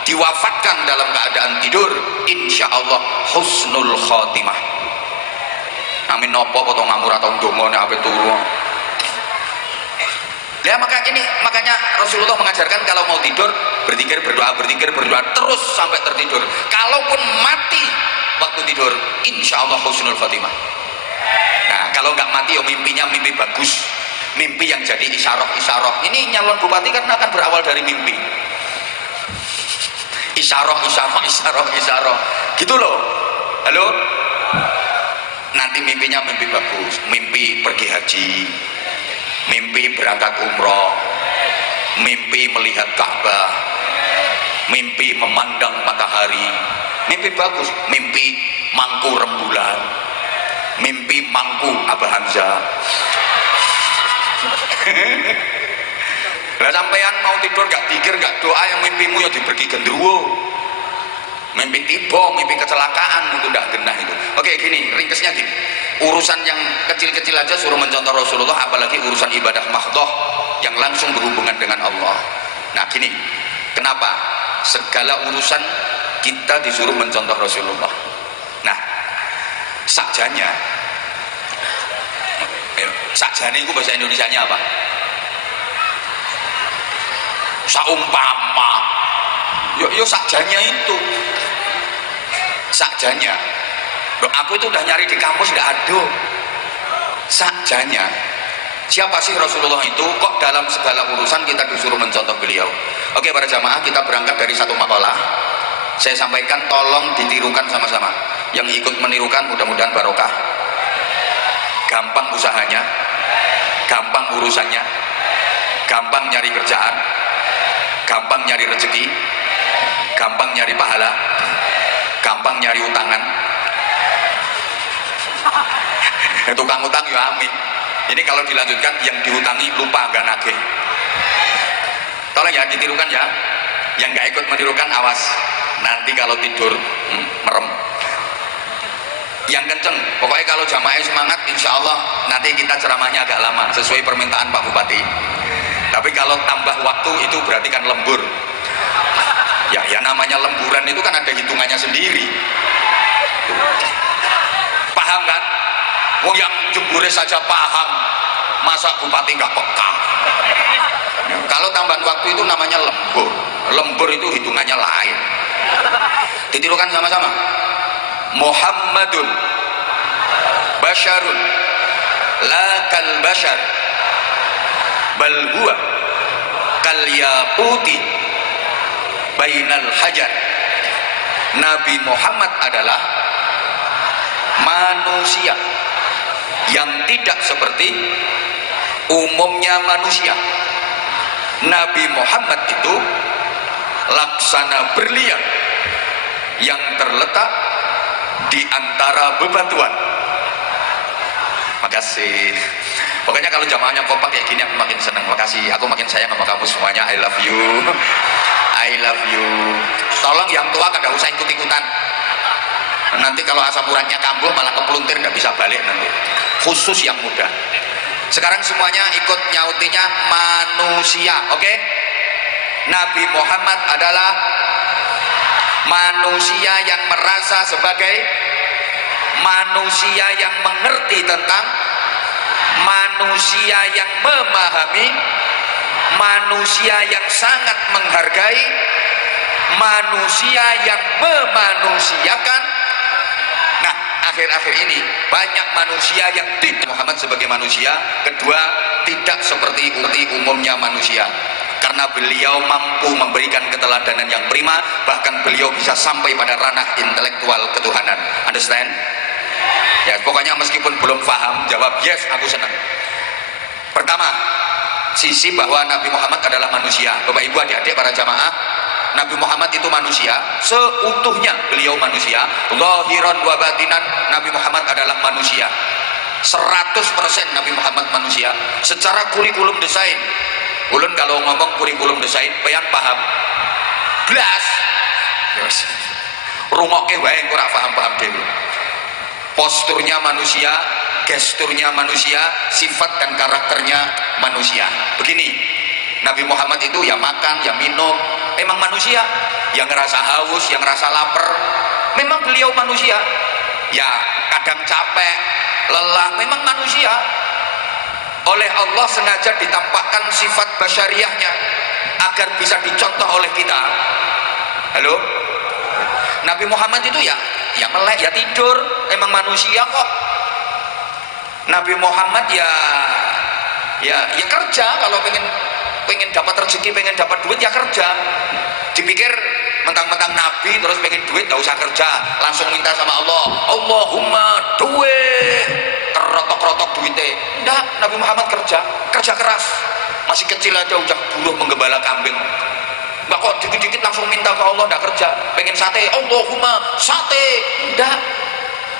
diwafatkan dalam keadaan tidur, insya Allah husnul khotimah. Amin. Nopo potong ngamur atau ndonga nek ape turu. Ya makanya Rasulullah mengajarkan kalau mau tidur berzikir, berdoa, berzikir, berdoa terus sampai tertidur. Kalaupun mati waktu tidur, insya Allah husnul khotimah. Nah kalau nggak mati ya mimpinya mimpi bagus, mimpi yang jadi isyarah. Ini nyalon bupati karena akan berawal dari mimpi. Isyarah gitu loh. Halo, nanti mimpinya mimpi bagus, mimpi pergi haji, mimpi berangkat umroh, mimpi melihat Ka'bah, mimpi memandang matahari, mimpi bagus, mimpi mangku rembulan, mimpi mangku Abah Hamzah. Lah sampean mau tidur gak pikir, gak doa, yang mimpimu ya dipergi gendruwo, mimpi tiba, mimpi kecelakaan, itu gak genah itu. Oke gini, ringkesnya gini, urusan yang kecil-kecil aja suruh mencontoh Rasulullah, apalagi urusan ibadah mahdhah yang langsung berhubungan dengan Allah. Nah gini, kenapa segala urusan kita disuruh mencontoh Rasulullah? Nah sakjanya itu bahasa Indonesianya apa? Saumpama yo sakjanya itu sakjanya. Loh, aku itu udah nyari di kampus gak ada sakjanya. Siapa sih Rasulullah itu? Kok dalam segala urusan kita disuruh mencontoh beliau? Oke para jamaah, kita berangkat dari satu makalah. Saya sampaikan tolong ditirukan sama-sama. Yang ikut menirukan mudah-mudahan barokah, gampang usahanya, gampang urusannya, gampang nyari kerjaan, gampang nyari rezeki, gampang nyari pahala, gampang nyari utangan. Tukang utang ya amin. Ini kalau dilanjutkan yang diutangi lupa gak nagih. Tolong ya ditirukan ya. Yang gak ikut menirukan awas, nanti kalau tidur merem. Yang kenceng, pokoknya kalau jamaah semangat, insya Allah nanti kita ceramahnya agak lama sesuai permintaan Pak Bupati. Tapi kalau tambah waktu itu berarti kan lembur. Ya namanya lemburan itu kan ada hitungannya sendiri. Paham kan? Oh yang jembure saja paham, masa Bupati nggak peka? Kalau tambahan waktu itu namanya lembur. Lembur itu hitungannya lain. Ditirukan sama-sama. Muhammadun basyarun la kal basyar bal huwa kal yaquti bainal hajar. Nabi Muhammad adalah manusia yang tidak seperti umumnya manusia. Nabi Muhammad itu laksana berlian yang terletak di antara bebatuan. Makasih. Pokoknya kalau jamaahnya kompak kayak gini aku makin seneng. Makasih, aku makin sayang sama kamu semuanya. I love you. I love you. Tolong yang tua kagak usah ikut-ikutan. Nanti kalau asam uratnya kambuh malah kepluntir, nggak bisa balik nanti. Khusus yang muda. Sekarang semuanya ikut nyautinya manusia, oke? Nabi Muhammad adalah manusia yang merasa sebagai manusia yang mengerti tentang, manusia yang memahami, manusia yang sangat menghargai, manusia yang memanusiakan. Nah, akhir-akhir ini banyak manusia yang tidak Muhammad sebagai manusia. Kedua, tidak seperti umumnya manusia, karena beliau mampu memberikan keteladanan yang prima, bahkan beliau bisa sampai pada ranah intelektual ketuhanan. Understand? Ya, pokoknya meskipun belum paham, jawab yes, aku senang. Pertama, sisi bahwa Nabi Muhammad adalah manusia. Bapak Ibu adik-adik para jamaah, Nabi Muhammad itu manusia, seutuhnya beliau manusia. Zahiran wa batinan, Nabi Muhammad adalah manusia. 100% Nabi Muhammad manusia. Secara kurikulum desain, ulun kalau ngomong kurikulum desain, bayan paham. Blas. Yes. Rungokke wae engko ora paham-paham dhewe. Posturnya manusia, gesturnya manusia, sifat dan karakternya manusia. Begini, Nabi Muhammad itu ya makan, ya minum, memang manusia. Yang ngerasa haus, yang ngerasa lapar, memang beliau manusia. Ya kadang capek, lelah, memang manusia. Oleh Allah sengaja ditampakkan sifat basyariahnya agar bisa dicontoh oleh kita. Halo? Nabi Muhammad itu ya melek, ya tidur, emang manusia kok. Nabi Muhammad ya kerja, kalau pengen dapat rezeki, pengen dapat duit ya kerja. Dipikir mentang-mentang Nabi terus pengen duit, gak usah kerja, langsung minta sama Allah, Allahumma duit, kerotok-kerotok duitnya. Enggak, Nabi Muhammad kerja keras. Masih kecil aja udah buruh menggembala kambing. Mbak kok dikit-dikit langsung minta ke Allah, enggak kerja. Pengen sate, Allahumma sate. Enggak.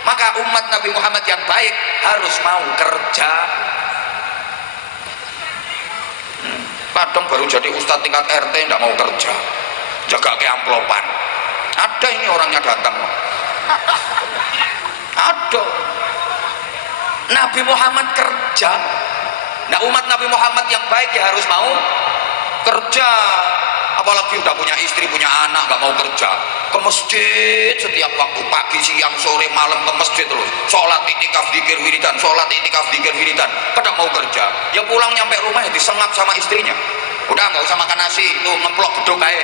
Maka umat Nabi Muhammad yang baik harus mau kerja. Kadang baru jadi ustadz tingkat RT enggak mau kerja, jaga ke amplopan. Ada ini orangnya datang. Ada. Nabi Muhammad kerja. Nah, umat Nabi Muhammad yang baik ya harus mau kerja. Apalagi udah punya istri, punya anak, gak mau kerja, ke masjid setiap waktu, pagi, siang, sore, malam ke masjid terus, sholat, itikaf, dzikir, wiridan, sholat, itikaf, dzikir, wiridan. Kadang mau kerja, ya pulang nyampe rumah ya disengap sama istrinya. Udah gak usah makan nasi, itu ngemplok gedung aja.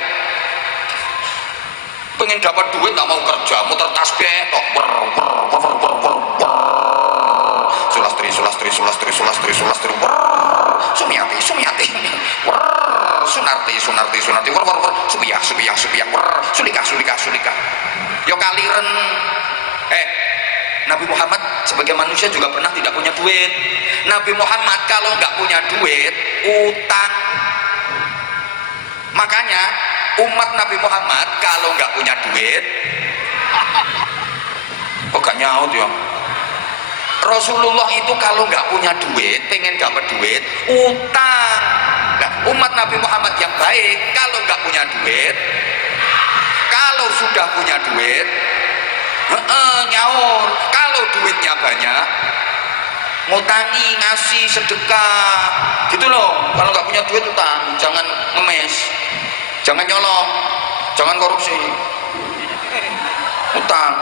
Pengen dapat duit gak mau kerja, muter tasbih tok, sulastri, sumiati, sunarti, supiyah, sulika. Yo kaliren. Nabi Muhammad sebagai manusia juga pernah tidak punya duit. Nabi Muhammad kalau nggak punya duit, utang. Makanya umat Nabi Muhammad kalau nggak punya duit, kok gak nyaut ya? Rasulullah itu kalau nggak punya duit, pengen dapat duit, utang. Nah, umat Nabi Muhammad yang baik kalau nggak punya duit, kalau sudah punya duit, nyaur. Kalau duitnya banyak, ngutangi, ngasih, sedekah, gitu loh. Kalau nggak punya duit utang, jangan ngemes, jangan nyolong, jangan korupsi, utang.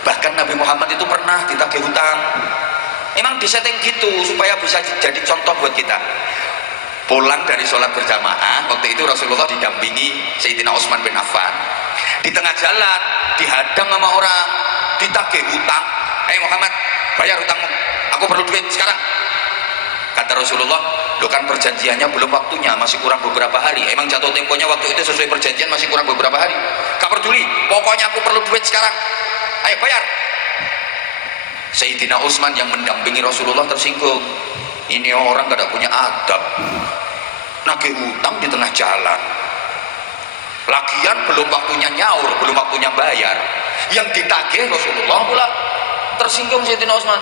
Bahkan Nabi Muhammad itu pernah ditagih hutang. Emang disetting gitu supaya bisa jadi contoh buat kita. Pulang dari sholat berjamaah, waktu itu Rasulullah didampingi Sayyidina Utsman bin Affan. Di tengah jalan dihadang sama orang, ditagih hutang. Muhammad, bayar hutangmu, aku perlu duit sekarang. Kata Rasulullah, lo kan perjanjiannya belum waktunya, masih kurang beberapa hari. Emang jatuh temponya waktu itu sesuai perjanjian, masih kurang beberapa hari. Gak peduli, pokoknya aku perlu duit sekarang. Ayo bayar. Sayyidina Utsman yang mendampingi Rasulullah tersinggung. Ini orang kada punya adab, nagih utang di tengah jalan. Lagian belum waktunya nyaur, belum waktunya bayar. Yang ditagih Rasulullah pula tersinggung Sayyidina Utsman.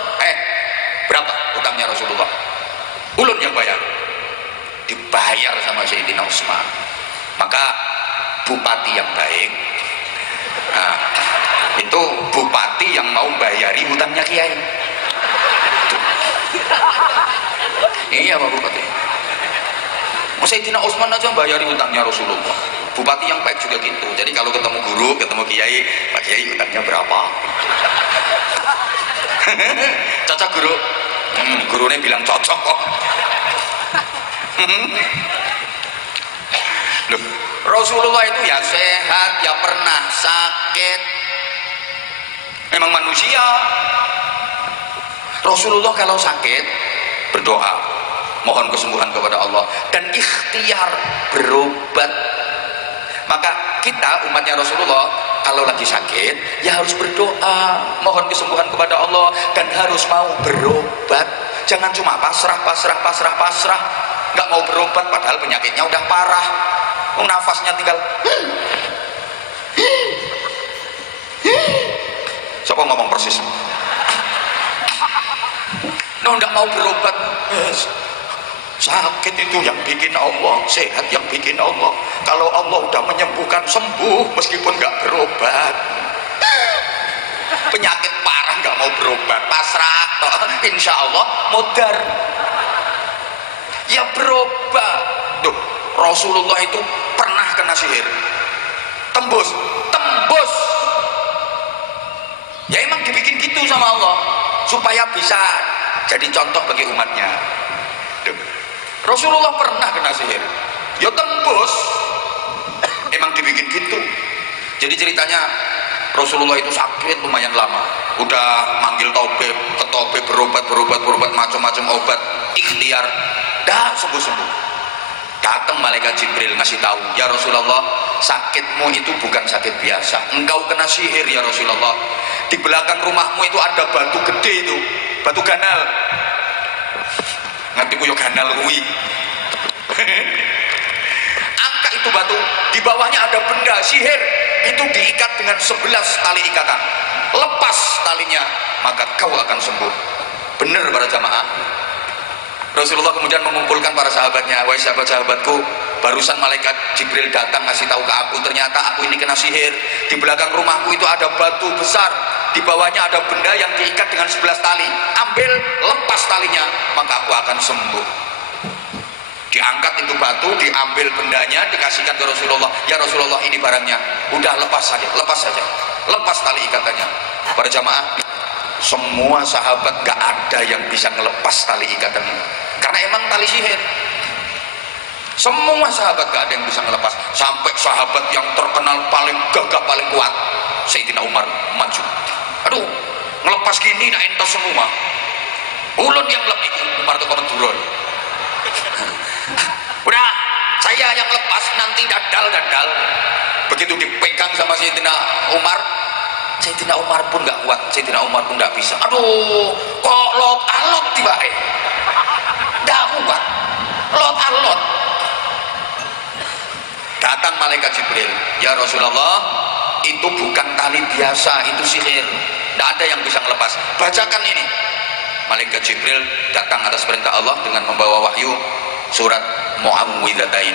Berapa utangnya Rasulullah? Ulun yang bayar. Dibayar sama Sayyidina Utsman. Maka bupati yang baik, nah, itu bupati yang mau bayari hutangnya kiai. Iya Pak Bupati. Sayyidina Utsman aja bayari hutangnya Rasulullah. Bupati yang baik juga gitu. Jadi kalau ketemu guru, ketemu kiai, Pak Kiai hutangnya berapa? Cocok guru? Gurunya bilang cocok kok. Loh, Rasulullah itu ya sehat, ya pernah sakit. Memang manusia. Rasulullah kalau sakit berdoa, mohon kesembuhan kepada Allah dan ikhtiar berobat. Maka kita umatnya Rasulullah kalau lagi sakit ya harus berdoa, mohon kesembuhan kepada Allah dan harus mau berobat. Jangan cuma pasrah, nggak mau berobat padahal penyakitnya udah parah. Nafasnya tinggal siapa ngomong persis? Nggak mau berobat. Sakit itu yang bikin Allah, sehat yang bikin Allah. Kalau Allah udah menyembuhkan, sembuh meskipun nggak berobat. Penyakit parah nggak mau berobat, pasrah, insya Allah modar. Ya berobat. Tuh, Rasulullah itu pernah kena sihir, tembus. Ya emang dibikin gitu sama Allah supaya bisa jadi contoh bagi umatnya. Duh. Rasulullah pernah kena sihir, ya tembus. Emang dibikin gitu. Jadi ceritanya Rasulullah itu sakit lumayan lama, udah manggil tabib, ke tabib berobat macam-macam obat, ikhtiar, dah sembuh. Datang malaikat Jibril ngasih tahu, ya Rasulullah, sakitmu itu bukan sakit biasa, engkau kena sihir ya Rasulullah. Di belakang rumahmu itu ada batu gede itu, batu ganal. Ngerti kuyo ganal kuwi. Angkat itu batu, di bawahnya ada benda sihir, itu diikat dengan 11 tali ikatan. Lepas talinya, maka kau akan sembuh. Benar para jamaah. Rasulullah kemudian mengumpulkan para sahabatnya, wahai sahabat-sahabatku, barusan malaikat Jibril datang ngasih tahu ke aku, ternyata aku ini kena sihir. Di belakang rumahku itu ada batu besar, di bawahnya ada benda yang diikat dengan 11 tali. Ambil, lepas talinya, maka aku akan sembuh. Diangkat itu batu, diambil bendanya, dikasihkan ke Rasulullah. Ya Rasulullah, ini barangnya. Udah lepas saja. Lepas tali ikatannya. Para jamaah, semua sahabat gak ada yang bisa ngelepas tali ikatannya. Karena emang tali sihir. Semua sahabat gak ada yang bisa ngelepas. Sampai sahabat yang terkenal paling gagah, paling kuat, Sayyidina Umar maju. Aduh, ngelepas gini nak entos semua. Ulun yang lebih Umar tuh kebetulan. Udah, saya yang lepas, nanti dadal. Begitu dipegang sama Sayyidina Umar, Sayyidina Umar pun gak kuat, Sayyidina Umar pun gak bisa. Aduh, kok lot-alot tiba-tiba gak kuat, lot-alot. Datang malaikat Jibril, ya Rasulullah, itu bukan tali biasa, itu sihir, gak ada yang bisa ngelepas. Bacakan ini. Malaikat Jibril datang atas perintah Allah dengan membawa wahyu surat Muawwidzatain,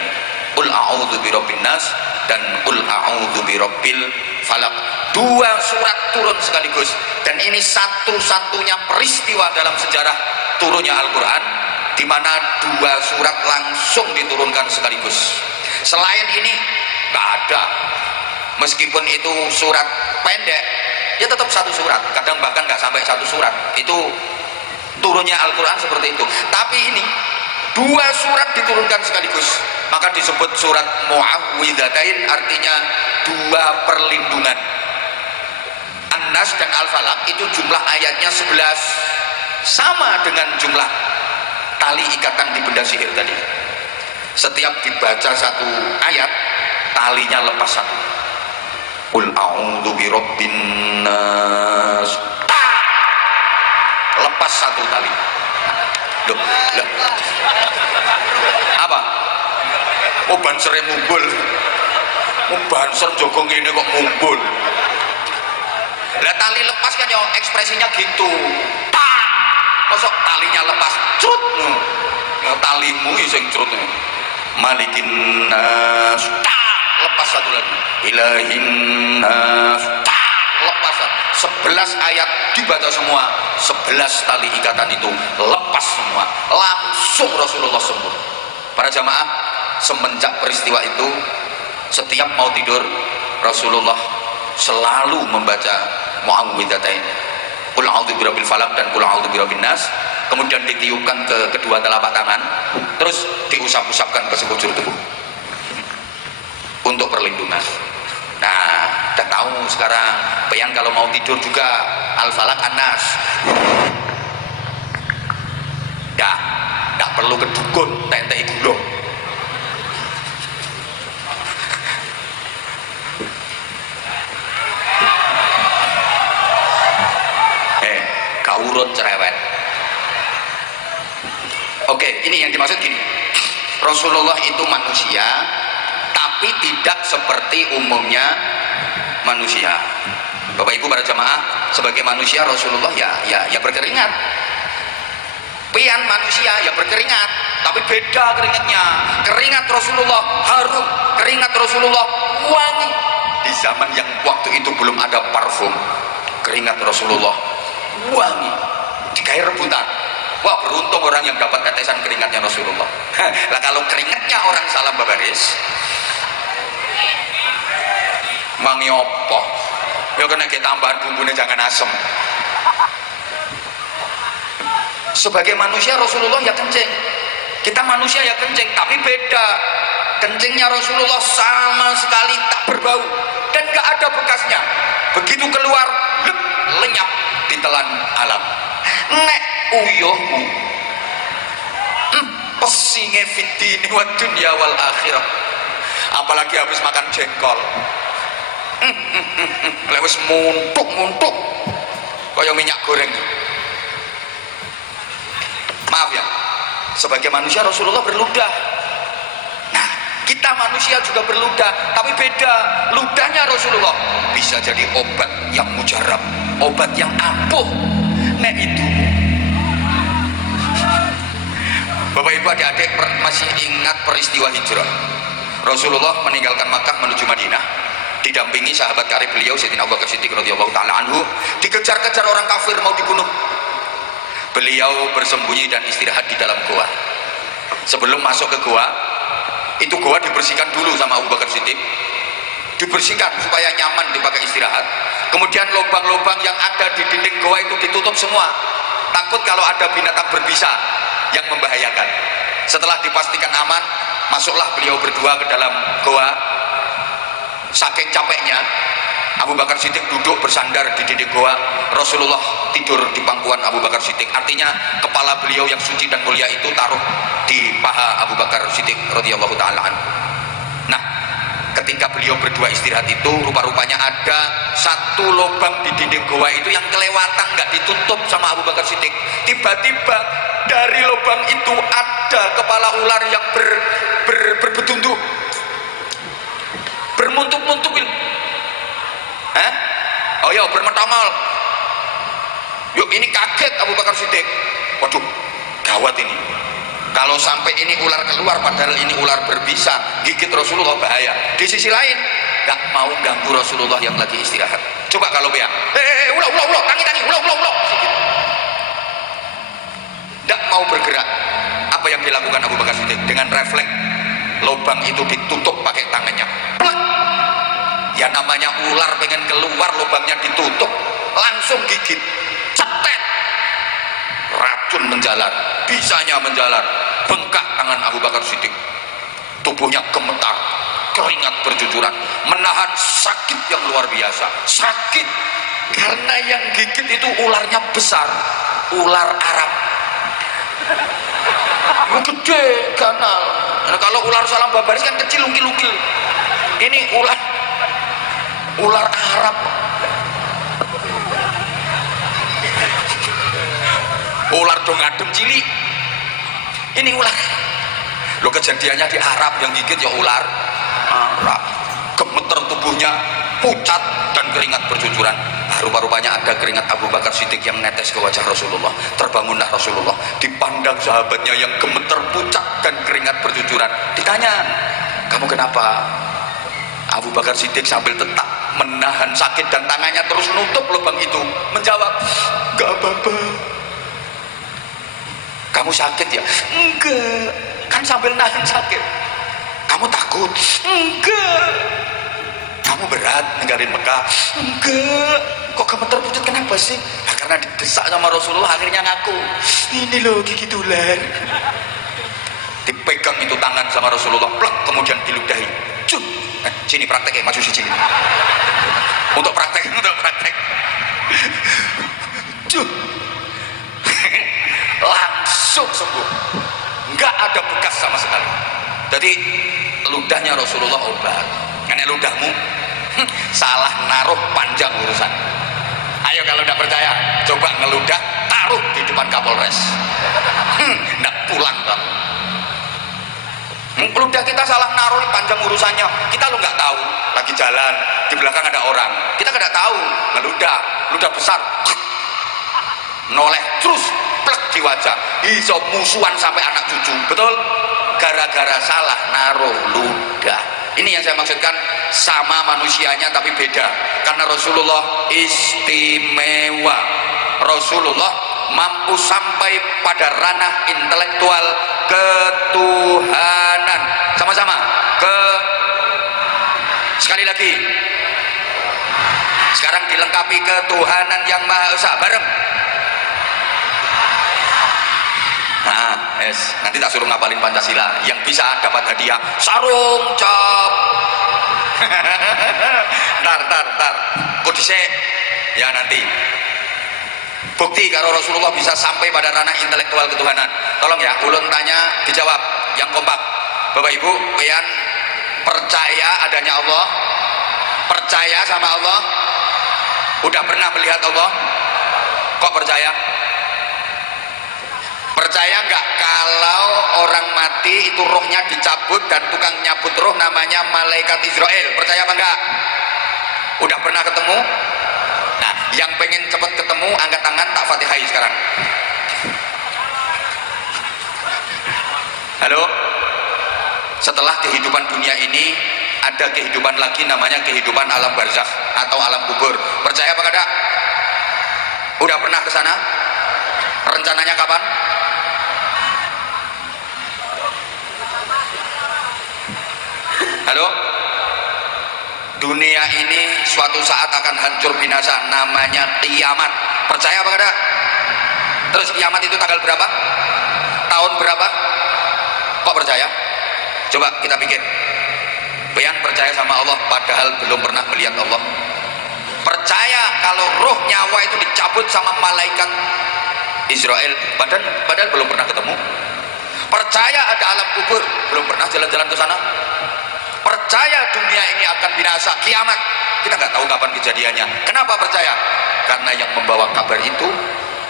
Qul a'udzu birabbin nas dan Qul a'udzu birabbil falaq. Dua surat turun sekaligus, dan ini satu-satunya peristiwa dalam sejarah turunnya Al-Quran di mana dua surat langsung diturunkan sekaligus. Selain ini nggak ada. Meskipun itu surat pendek, ya tetap satu surat. Kadang bahkan nggak sampai satu surat. Itu turunnya Al-Quran seperti itu. Tapi ini dua surat diturunkan sekaligus, maka disebut surat Muawwidzatain, artinya dua perlindungan. An-Nas dan Al-Falaq itu jumlah ayatnya 11, sama dengan jumlah tali ikatan di benda sihir tadi. Setiap dibaca satu ayat, talinya lepas satu. Qul a'udzu birabbin nas, lepas satu tali. Loh, lah. Apa? Oh banser mumbul. Oh banser jogong ini kok mumbul. Lah tali lepas kan ya ekspresinya gitu. Tak. Masuk talinya lepas. Crut. Ya talimu sing crut. Malikin nas. Tak. Lepas satu lagi. Ilahin nas. Tak. Lepas 11 ayat dibaca semua, 11 tali ikatan itu lepas semua, langsung Rasulullah sembuh. Para jamaah, semenjak peristiwa itu setiap mau tidur Rasulullah selalu membaca muawwidzatain, qul a'udzu birabbil falaq dan qul a'udzu birabbin nas, kemudian ditiupkan ke kedua telapak tangan, terus diusap-usapkan ke sekujur tubuh untuk perlindungan. Nah, udah tahu sekarang. Bayang kalau mau tidur juga Al-Falaq An-Nas. Ya, nggak perlu ke dukun, tentei gulung. Kaurun cerewet. Oke, ini yang dimaksud gini. Rasulullah itu manusia, tapi tidak seperti umumnya manusia. Bapak Ibu para jamaah, sebagai manusia Rasulullah ya berkeringat. Pian manusia ya berkeringat, tapi beda keringatnya. Keringat Rasulullah harum, keringat Rasulullah wangi. Di zaman yang waktu itu belum ada parfum, keringat Rasulullah wangi. Digawe rebutan. Wah, beruntung orang yang dapat tetesan keringatnya Rasulullah. Lah kalau keringatnya orang salam babaris, wangi opo? Ya kena kita tambahan bumbunya jangan asem. Sebagai manusia Rasulullah ya kencing. Kita manusia ya kencing, tapi beda. Kencingnya Rasulullah sama sekali tak berbau dan gak ada bekasnya. Begitu keluar, lenyap ditelan alam. Nek uyuhmu pesinge fitini wa dunya wal akhirah. Apalagi habis makan jengkol. Lewis muntuk kayak minyak goreng. Maaf ya, sebagai manusia Rasulullah berludah. Nah, kita manusia juga berludah, tapi beda. Ludahnya Rasulullah bisa jadi obat yang mujarab, obat yang ampuh. Nah itu, Bapak Ibu adik-adik masih ingat peristiwa hijrah. Rasulullah meninggalkan Makkah menuju Madinah, didampingi sahabat karib beliau Sayyidina Abu Bakar Siddiq radhiyallahu taala anhu, dikejar-kejar orang kafir mau dibunuh. Beliau bersembunyi dan istirahat di dalam goa. Sebelum masuk ke goa, itu goa dibersihkan dulu sama Abu Bakar Siddiq, dibersihkan supaya nyaman dipakai istirahat. Kemudian lubang-lubang yang ada di dinding goa itu ditutup semua, takut kalau ada binatang berbisa yang membahayakan. Setelah dipastikan aman, masuklah beliau berdua ke dalam goa. Saking capeknya, Abu Bakar Siddiq duduk bersandar di dinding goa, Rasulullah tidur di pangkuan Abu Bakar Siddiq. Artinya kepala beliau yang suci dan mulia itu taruh di paha Abu Bakar Siddiq radhiyallahu taala anhu. Nah, ketika beliau berdua istirahat itu, rupa-rupanya ada satu lubang di dinding goa itu yang kelewatan, nggak ditutup sama Abu Bakar Siddiq. Tiba-tiba dari lubang itu ada kepala ular yang berbetunduk, bermuntuk-muntuk. Oh ya, bermetongol. Yuk, ini kaget Abu Bakar Siddiq. Waduh, gawat ini. Kalau sampai ini ular keluar, padahal ini ular berbisa, gigit Rasulullah bahaya. Di sisi lain, gak mau ganggu Rasulullah yang lagi istirahat. Coba kalau biar, ulah, tangi, ulah. Gak mau bergerak. Apa yang dilakukan Abu Bakar Siddiq? Dengan refleks, lubang itu ditutup pakai tangannya. Plak. Ya namanya ular pengen keluar, lubangnya ditutup, langsung gigit. Cetet. Racun menjalar, bisanya menjalar, bengkak tangan Abu Bakar Siddiq. Tubuhnya gemetar, keringat bercucuran, menahan sakit yang luar biasa. Sakit karena yang gigit itu ularnya besar, ular Arab. Gede ganal. Nah, kalau ular salam babaris kan kecil, lungkil-lungkil. Ini ular Arab. Ular dong adem cilik. Ini ular. Lo kejadiannya di Arab yang gigit ya ular. Arab. Gemeter tubuhnya, pucat dan keringat bercucuran. Rupa-rupanya ada keringat Abu Bakar Siddiq yang netes ke wajah Rasulullah. Terbangunlah Rasulullah, dipandang sahabatnya yang gemeter, pucat dan keringat bercucuran. Ditanya, kamu kenapa? Abu Bakar Siddiq sambil tetap menahan sakit dan tangannya terus nutup lubang itu, menjawab, gak apa-apa. Kamu sakit ya? Enggak, kan sambil nahan sakit. Kamu takut? Enggak. Kamu berat ninggalin Mekah? Enggak. Kok gemeter pucat kenapa sih? Nah, karena didesak sama Rasulullah akhirnya ngaku, ini loh gigi ular. Dipegang itu tangan sama Rasulullah, plek, kemudian diludahi. Cun, sini praktek ya, maju sini. Untuk praktek. Cun, langsung sembuh, nggak ada bekas sama sekali. Jadi ludahnya Rasulullah obat. Karena ludahmu salah naruh panjang urusan. Ayo kalau tidak percaya, coba ngeludah, taruh di depan Kapolres. Nggak pulang kamu. Ludah kita salah naruh panjang urusannya. Kita lo nggak tahu, lagi jalan di belakang ada orang, kita nggak tahu, ludah besar, noleh terus plek di wajah, iso musuhan sampai anak cucu, betul? Gara-gara salah naruh ludah. Ini yang saya maksudkan, sama manusianya tapi beda. Karena Rasulullah istimewa. Rasulullah mampu sampai pada ranah intelektual ketuhanan. Sama-sama. Sekali lagi. Sekarang dilengkapi ketuhanan yang Maha Esa. Bareng. Nah, nanti tak suruh ngapalin Pancasila. Yang bisa dapat hadiah sarung cap. Tar. Kudise ya nanti. Bukti kalau Rasulullah bisa sampai pada ranah intelektual ketuhanan. Tolong ya, ulun tanya dijawab yang kompak. Bapak Ibu, kalian percaya adanya Allah? Percaya sama Allah? Udah pernah melihat Allah? Kok percaya? Percaya nggak kalau orang mati itu rohnya dicabut dan tukang nyabut roh namanya malaikat Israel? Percaya apa enggak? Udah pernah ketemu? Nah, yang pengen cepat ketemu angkat tangan, tak fatihai sekarang. Halo? Setelah kehidupan dunia ini ada kehidupan lagi namanya kehidupan alam barzakh atau alam kubur. Percaya apa enggak? Udah pernah ke sana? Rencananya kapan? Halo? Dunia ini suatu saat akan hancur binasa, namanya kiamat. Percaya apa enggak? Terus kiamat itu tanggal berapa? Tahun berapa? Kok percaya? Coba kita pikir. Yang percaya sama Allah padahal belum pernah melihat Allah. Percaya kalau roh nyawa itu dicabut sama malaikat Israel, padahal belum pernah ketemu. Percaya ada alam kubur, belum pernah jalan-jalan ke sana. Percaya dunia ini akan binasa, kiamat, kita nggak tahu kapan kejadiannya. Kenapa percaya? Karena yang membawa kabar itu,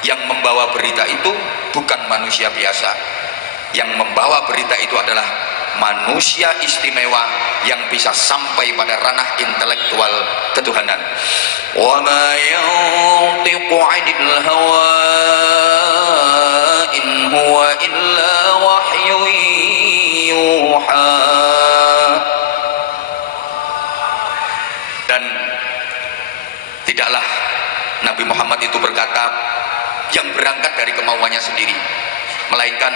yang membawa berita itu bukan manusia biasa. Yang membawa berita itu adalah manusia istimewa yang bisa sampai pada ranah intelektual ketuhanan. Wa ma yantiqu 'anil hawa in huwa illa wahyun yuha. Dan tidaklah Nabi Muhammad itu berkata yang berangkat dari kemauannya sendiri, melainkan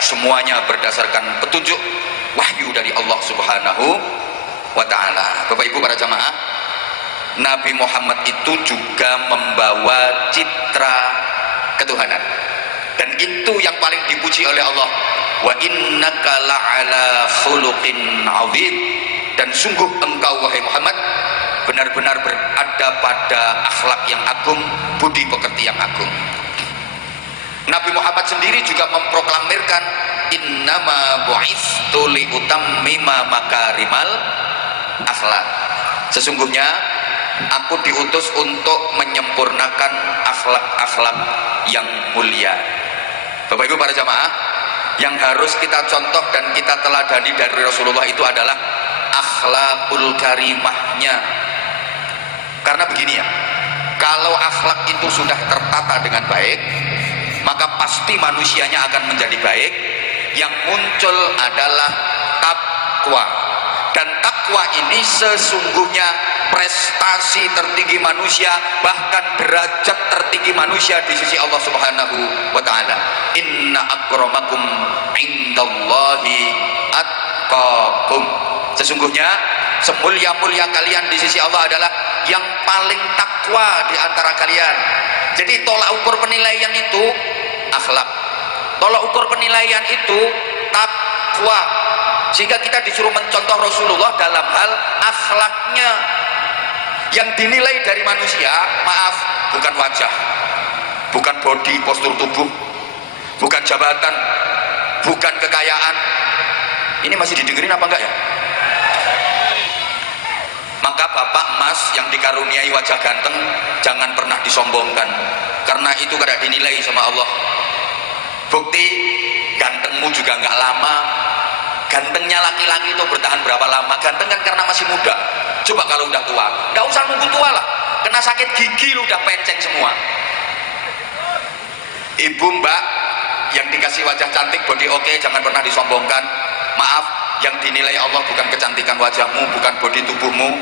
semuanya berdasarkan petunjuk wahyu dari Allah Subhanahu wa ta'ala. Bapak Ibu para jamaah, Nabi Muhammad itu juga membawa citra ketuhanan, dan itu yang paling dipuji oleh Allah. Wa innaka la'ala khuluqin 'adzim, dan sungguh engkau wahai Muhammad benar-benar berada pada akhlak yang agung, budi pekerti yang agung. Nabi Muhammad sendiri juga memproklamirkan innama bu'itsu liutammima makarimal akhlak. Sesungguhnya aku diutus untuk menyempurnakan akhlak-akhlak yang mulia. Bapak Ibu para jamaah, yang harus kita contoh dan kita teladani dari Rasulullah itu adalah akhlakul karimahnya. Karena begini ya, kalau akhlak itu sudah tertata dengan baik, maka pasti manusianya akan menjadi baik. Yang muncul adalah takwa, dan takwa ini sesungguhnya prestasi tertinggi manusia, bahkan derajat tertinggi manusia di sisi Allah Subhanahu wa taala. Inna akramakum indallahi atqakum. Sesungguhnya semulia-mulia kalian di sisi Allah adalah yang paling takwa di antara kalian. Jadi tolak ukur penilaian itu akhlak. Tolak ukur penilaian itu takwa. Sehingga kita disuruh mencontoh Rasulullah dalam hal akhlaknya. Yang dinilai dari manusia, maaf, bukan wajah, bukan body, postur tubuh, bukan jabatan, bukan kekayaan. Ini masih didengerin apa enggak ya? Maka bapak emas yang dikaruniai wajah ganteng jangan pernah disombongkan, karena itu kada dinilai sama Allah. Bukti gantengmu juga enggak lama. Gantengnya laki-laki itu bertahan berapa lama? Ganteng kan karena masih muda. Coba kalau udah tua, nggak usah nunggu tua lah, kena sakit gigi lu udah penceng semua. Ibu mbak yang dikasih wajah cantik, body oke, jangan pernah disombongkan. Maaf, yang dinilai Allah bukan kecantikan wajahmu, bukan body tubuhmu.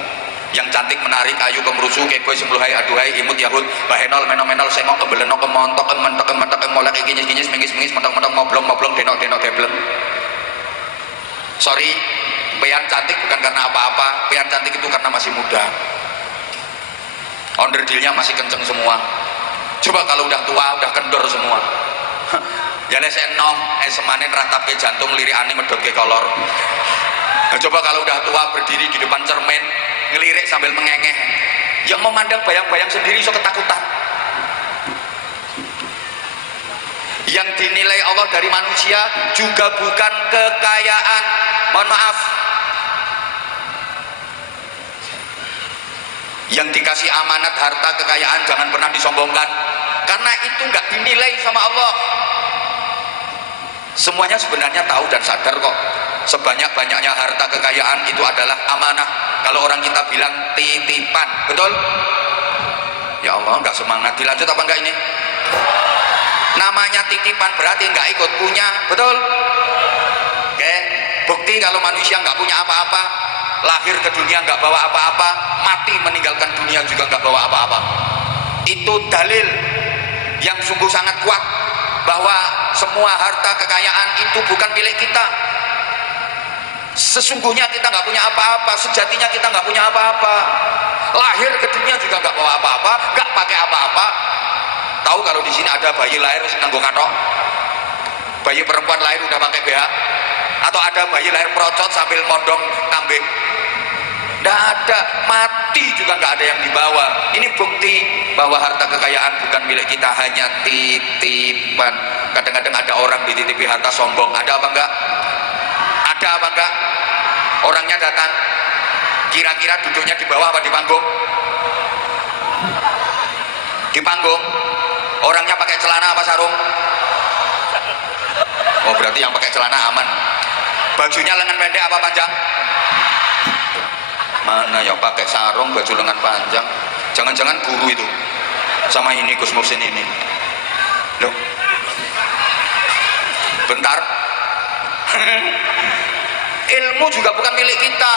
Yang cantik, menarik, ayu, kemrusu, keboy, sembluhai, aduhai, imut, yahud, bahenol, menol, sengok, kebelenok, kemontok, kementok, kemolek, kinyis, mengis, mentok, moblong, denok, gebleng. Sorry, pian cantik bukan karena apa-apa, pian cantik itu karena masih muda, onderdilnya masih kenceng semua. Coba kalau udah tua, udah kendor semua. Ya les enom, semanen ratap ke jantung, lirik aneh medot ke kolor. Nah, coba kalau udah tua berdiri di depan cermin, ngelirik sambil mengengeh, yang memandang bayang-bayang sendiri so ketakutan. Yang dinilai Allah dari manusia juga bukan kekayaan, mohon maaf. Yang dikasih amanat harta kekayaan jangan pernah disombongkan, karena itu nggak dinilai sama Allah. Semuanya sebenarnya tahu dan sadar kok, sebanyak-banyaknya harta kekayaan itu adalah amanah. Kalau orang kita bilang titipan, betul? Ya Allah, nggak semangat. Dilanjut apa enggak ini? Namanya titipan berarti nggak ikut punya, betul? Oke, bukti kalau manusia nggak punya apa-apa, lahir ke dunia nggak bawa apa-apa, mati meninggalkan dunia juga nggak bawa apa-apa. Itu dalil yang sungguh sangat kuat bahwa semua harta kekayaan itu bukan milik kita. Sesungguhnya kita nggak punya apa-apa, sejatinya kita nggak punya apa-apa. Lahir ke dunia juga nggak bawa apa-apa, nggak pakai apa-apa. Tahu kalau di sini ada bayi lahir wis nganggo kathok, bayi perempuan lahir udah pakai BH, atau ada bayi lahir procot sambil mondong kambing? Nggak ada, mati juga nggak ada yang dibawa. Ini bukti bahwa harta kekayaan bukan milik kita, hanya titipan. Kadang-kadang ada orang dititipi harta sombong, ada apa enggak? Ada apa enggak? Orangnya datang, kira-kira duduknya di bawah apa di panggung? Di panggung. Orangnya pakai celana apa sarung? Oh, berarti yang pakai celana aman. Bajunya lengan pendek apa panjang? Mana yang pakai sarung baju lengan panjang? Jangan-jangan guru itu sama ini Gus Muhsin ini. Loh, bentar. Ilmu juga bukan milik kita.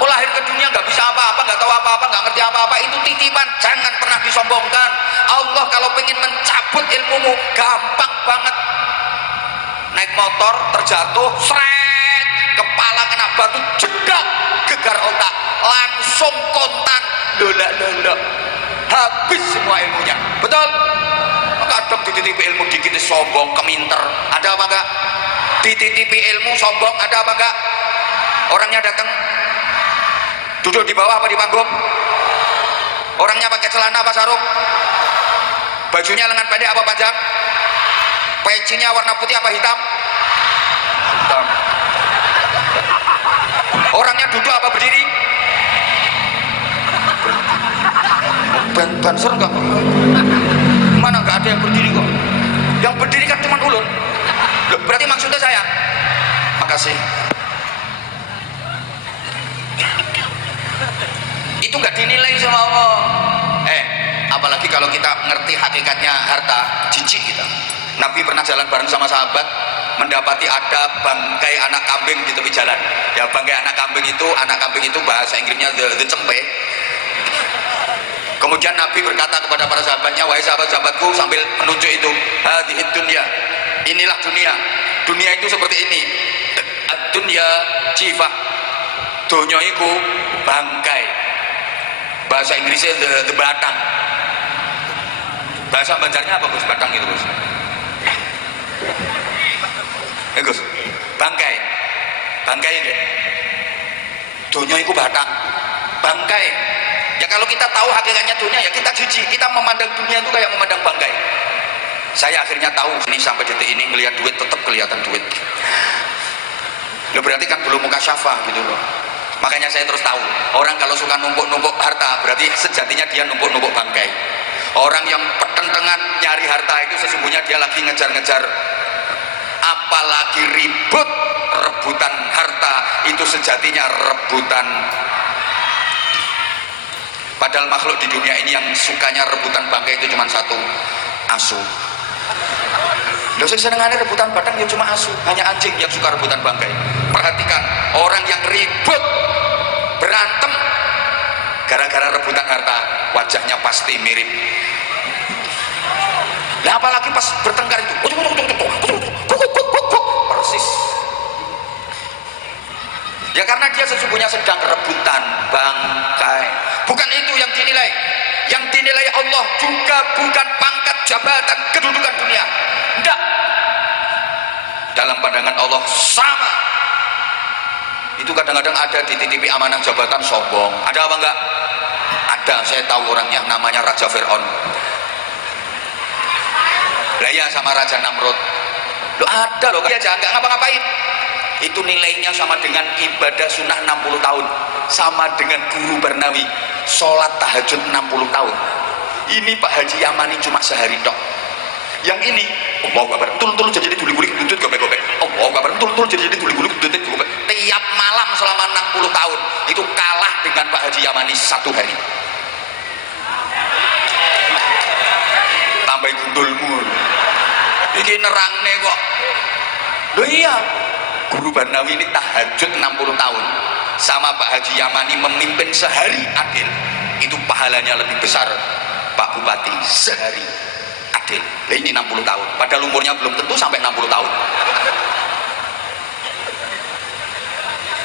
Oh, lahir ke dunia nggak bisa apa-apa, nggak tahu apa-apa, nggak ngerti apa-apa, itu titipan, jangan pernah disombongkan. Allah kalau pengen mencabut ilmumu gampang banget. Naik motor terjatuh, sret, kepala kena batu, jedak, gegar otak, langsung kontan, dolak, habis semua ilmunya, betul? Kadang dititipi ilmu dikit sombong, keminter, ada apa enggak? Dititipi ilmu sombong, ada apa enggak? Orangnya datang duduk di bawah apa di panggung? Orangnya pakai celana apa sarung? Bajunya lengan pendek apa panjang? Pecinya warna putih apa hitam? Hitam. Orangnya duduk apa berdiri? Banser enggak? Mana enggak ada yang berdiri kok? Yang berdiri kan cuma ulun. Loh, berarti maksudnya saya. Makasih. Itu nggak dinilai sama Allah. Apalagi kalau kita ngerti hakikatnya harta, jijik kita. Nabi pernah jalan bareng sama sahabat, mendapati ada bangkai anak kambing di tepi jalan. Ya, bangkai anak kambing itu bahasa Inggrisnya the cempe. Kemudian Nabi berkata kepada para sahabatnya, wahai sahabat-sahabatku, sambil menunjuk itu, hadhihi dunya, inilah dunia. Dunia itu seperti ini. Dunia jifah, dunia itu bangkai. Bahasa Inggrisnya the batang. Bahasa Banjarnya apa Gus? Batang itu Gus. Gus, bangkai. Bangkai ini. Dunia itu batang. Bangkai. Ya kalau kita tahu hakikatnya dunia, ya kita jijik. Kita memandang dunia itu kayak memandang bangkai. Saya akhirnya tahu ini sampai detik ini melihat duit tetap kelihatan duit. Loh, berarti kan belum muka syafah gitu loh. Makanya saya terus tahu, orang kalau suka numpuk-numpuk harta, berarti sejatinya dia numpuk-numpuk bangkai. Orang yang pertentangan nyari harta itu sesungguhnya dia lagi ngejar-ngejar. Apalagi ribut, rebutan harta itu sejatinya rebutan. Padahal makhluk di dunia ini yang sukanya rebutan bangkai itu cuma satu, asu. Loh, saya senengannya rebutan batang ya cuma asu, hanya anjing yang suka rebutan bangkai. Perhatikan, orang yang ribut, berantem gara-gara rebutan harta, wajahnya pasti mirip. Nah, apalagi pas bertengkar itu persis. Ya karena dia sesungguhnya sedang rebutan bangkai. Bukan itu yang dinilai. Yang dinilai Allah juga bukan pangkat, jabatan, kedudukan dunia. Tidak. Dalam pandangan Allah sama. Itu kadang-kadang ada di titipi amanah jabatan sombong. Ada apa enggak? Ada, saya tahu orangnya, namanya Raja Fir'aun. Lah ya, sama Raja Namrud. Loh, ada loh, dia aja enggak ngapa-ngapain. Itu nilainya sama dengan ibadah sunnah 60 tahun, sama dengan guru Barnawi sholat tahajud 60 tahun. Ini Pak Haji Yamani cuma sehari tok. Yang ini Allahu Akbar, tul jadi duli-duli dudut gobek-gobek. Allahu Akbar, tul jadi duli-duli dudut gobek. Tiap malam selama 60 tahun itu kalah dengan Pak Haji Yamani satu hari. Tambah gundulmu. Iki nerangne kok. Loh iya, Guru Barnawi ini tahajud 60 tahun sama Pak Haji Yamani memimpin sehari adil. Itu pahalanya lebih besar Pak Bupati sehari adil. Nah, ini 60 tahun, padahal umurnya belum tentu sampai 60 tahun.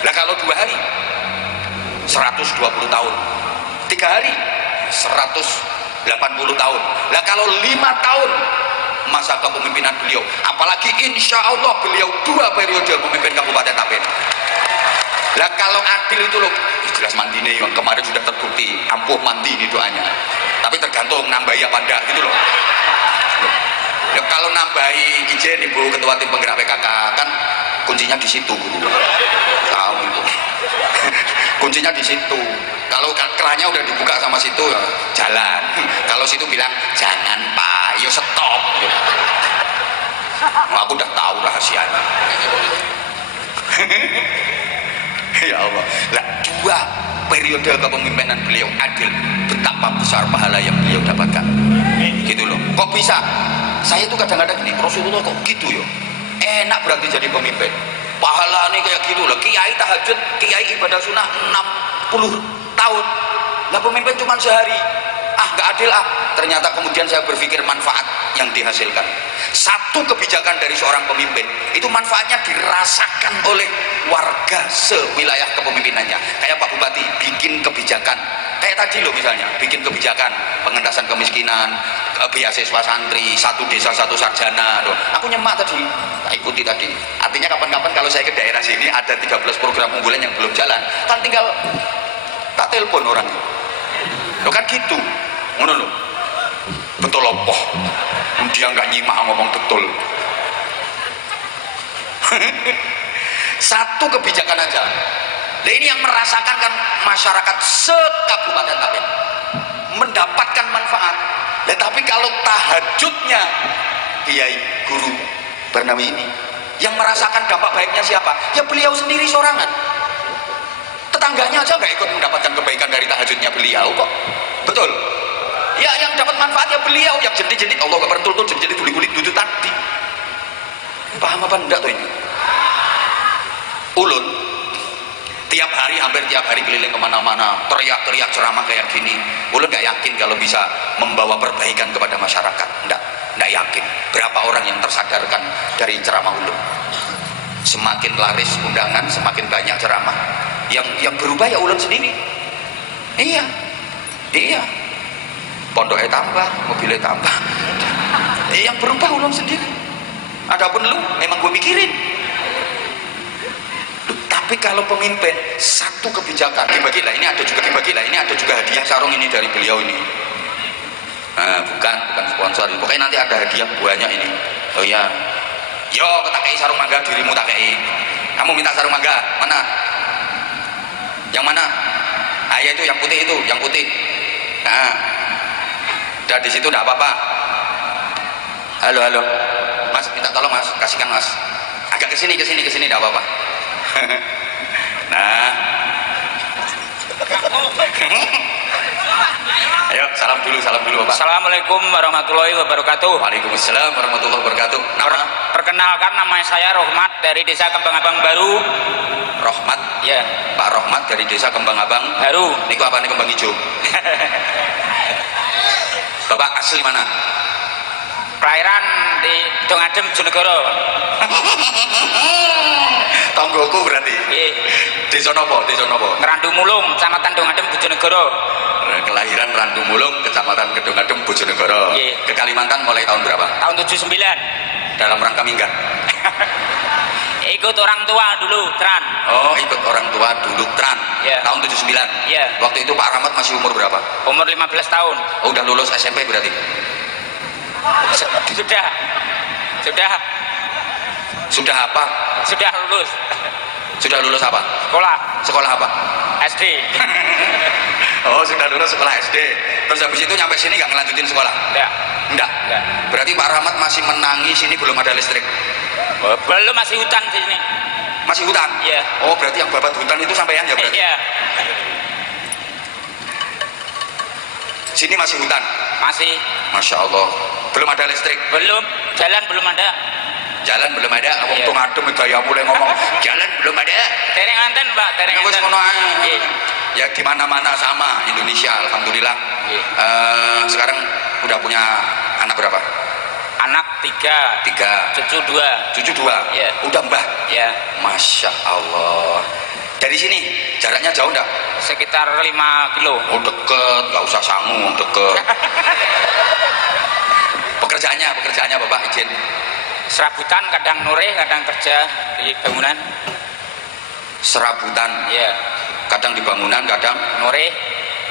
Nah kalau 2 hari 120 tahun, 3 hari 180 tahun. Nah kalau 5 tahun masa kepemimpinan beliau, apalagi insya Allah beliau 2 periode memimpin Kabupaten Tapen. Lah kalau adil itu loh, jelas mandi nih, yang kemarin sudah terbukti ampuh mandi ini doanya. Tapi tergantung nambahi apa enggak gitu loh. Ya, kalau nambahi izin Ibu Ketua Tim Penggerak PKK kan kuncinya di situ, Guru. Tahu itu. Kuncinya di situ. Kalau kerannya udah dibuka sama situ ya jalan. Kalau situ bilang jangan Pak, yo stop. Aku udah tahu rahasianya. Ya Allah. Lah 2 periode kepemimpinan beliau adil, betapa besar pahala yang beliau dapatkan. Gitu loh. Kok bisa? Saya itu kadang-kadang gini, Rasulullah kok gitu ya? Enak berarti jadi pemimpin. Pahala nih kayak gitu loh. Kiai tahajud, kiai ibadah sunnah 60 tahun. Lah pemimpin cuma sehari. Ah nggak adil ah. Ternyata kemudian saya berpikir manfaat yang dihasilkan. Satu kebijakan dari seorang pemimpin itu manfaatnya dirasakan oleh warga sewilayah kepemimpinannya. Kayak Pak Bupati bikin kebijakan kayak tadi loh, misalnya bikin kebijakan pengentasan kemiskinan, beasiswa santri, 1 desa 1 sarjana loh. Aku nyemak tadi, tak ikuti tadi. Artinya kapan-kapan kalau saya ke daerah sini ada 13 program unggulan yang belum jalan, kan tinggal tak telepon orang loh, kan gitu ngono loh. Betul loh, dia nggak nyimak ngomong betul. Satu kebijakan aja. Nah ini yang merasakan kan masyarakat se-Kabupaten Tapen mendapatkan manfaat. Nah tapi kalau tahajudnya Kiai Guru Barnawi ini Yang merasakan dampak baiknya siapa? Ya beliau sendiri sorangan. Tetangganya aja nggak ikut mendapatkan kebaikan dari tahajudnya beliau kok. Betul? Ya yang dapat manfaatnya beliau, yang jentit-jentit Allah gak pernah tuh jentit kulit duduk tadi. Paham apa enggak tuh ini? Ulun tiap hari, hampir tiap hari keliling kemana-mana, teriak-teriak ceramah kayak gini. Ulun gak yakin kalau bisa membawa perbaikan kepada masyarakat. Nggak yakin berapa orang yang tersadarkan dari ceramah ulun. Semakin laris undangan, semakin banyak ceramah. Yang berubah ya ulun sendiri. Iya pondoknya tambah, mobilnya tambah. Yang berubah ulun sendiri. Adapun lu memang gue mikirin. Tapi kalau pemimpin satu kebijakan dibagilah, ini ada juga hadiah sarung ini dari beliau ini. Nah, bukan sponsor, pokoknya nanti ada hadiah banyak ini. Oh iya, yo tak kei sarung mangga, dirimu tak kei. Kamu minta sarung mangga mana? Yang mana? Ya itu yang putih. Nah, dan di situ tidak apa-apa. Halo mas, minta tolong mas, kasihkan mas. Agak kesini tidak apa-apa. Nah, ayo salam dulu Bapak. Assalamualaikum warahmatullahi wabarakatuh. Waalaikumsalam warahmatullahi wabarakatuh. Perkenalkan, nama saya Rohmat dari Desa Kembang Abang Baru. Rohmat? Ya. Pak Rohmat dari Desa Kembang Abang Baru. Niku apa nih kembang hijau? Bapak asli mana? Kelahiran di Dongadem, Bojonegoro. Tonggoku berarti. Nggih. Desa napa? Ngerandu Mulung, Kecamatan Dongadem, Bojonegoro. Kelahiran Randu Mulung, Kecamatan Kedongadem, Bojonegoro. Nggih. Ke Kalimantan mulai tahun berapa? Tahun 79. Dalam rangka minggat. Ikut orang tua dulu, Tran. Oh, ikut orang tua dulu Tran. Yeah. Tahun 79. Yeah. Waktu itu Pak Rahmat masih umur berapa? Umur 15 tahun. Oh, udah lulus SMP berarti? Sudah apa? Sudah lulus. Sudah lulus apa? Sekolah apa? SD. Oh, sudah lulus sekolah SD. Terus habis itu nyampe sini nggak ngelanjutin sekolah? Enggak. Berarti Pak Rahmat masih menangi sini belum ada listrik? Belum, masih hutan di sini. Masih hutan? Iya. Oh, berarti yang babat hutan itu sampean ya berarti? Iya. Sini masih hutan? Masih. Masya Allah. Belum ada listrik? Belum. Jalan belum ada. Jalan belum ada. Wong Iya. tung adem gaya mulai ngomong jalan belum ada. Tereng anten, Mbak. Tereng Wis anten. ngono ae. Iya. Ya di mana-mana sama Indonesia, alhamdulillah. Iya. Sekarang udah punya anak berapa? Anak 3. Cucu 2. Cucu 2. Iya. Udah mbah? Iya. Masya Allah. Dari sini jaraknya jauh enggak? Sekitar 5 kilo. Oh deket, nggak usah sangu, deket. Pekerjaannya Bapak izin? Serabutan, kadang nureh, kadang kerja di bangunan. Serabutan? Iya. Kadang di bangunan, kadang Nureh.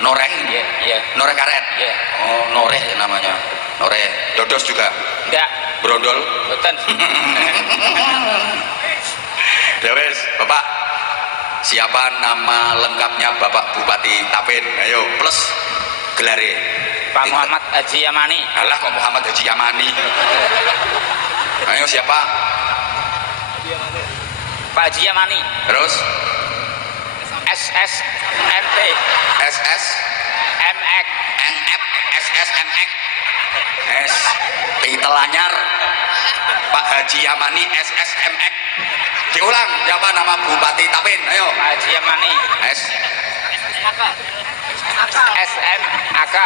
noreng? Iya. Noreng karet? Iya. Oh noreh namanya. Noreh. Dodos juga? Enggak. Brondol? Boten. Ya wes, Bapak. Siapa nama lengkapnya Bapak Bupati Tapin? Ayo, plus gelare. Pak Muhammad Haji Yamani. Alah kok Muhammad Haji Yamani. Ayo siapa? Pak Haji Yamani. Terus? SSMT. SS? MX. NF? SSMX? S. Titel anyar. Pak Haji Yamani SSMX. Diulang, siapa nama Bupati Tapin? Ayo. Pak Haji Yamani. S. SMAK.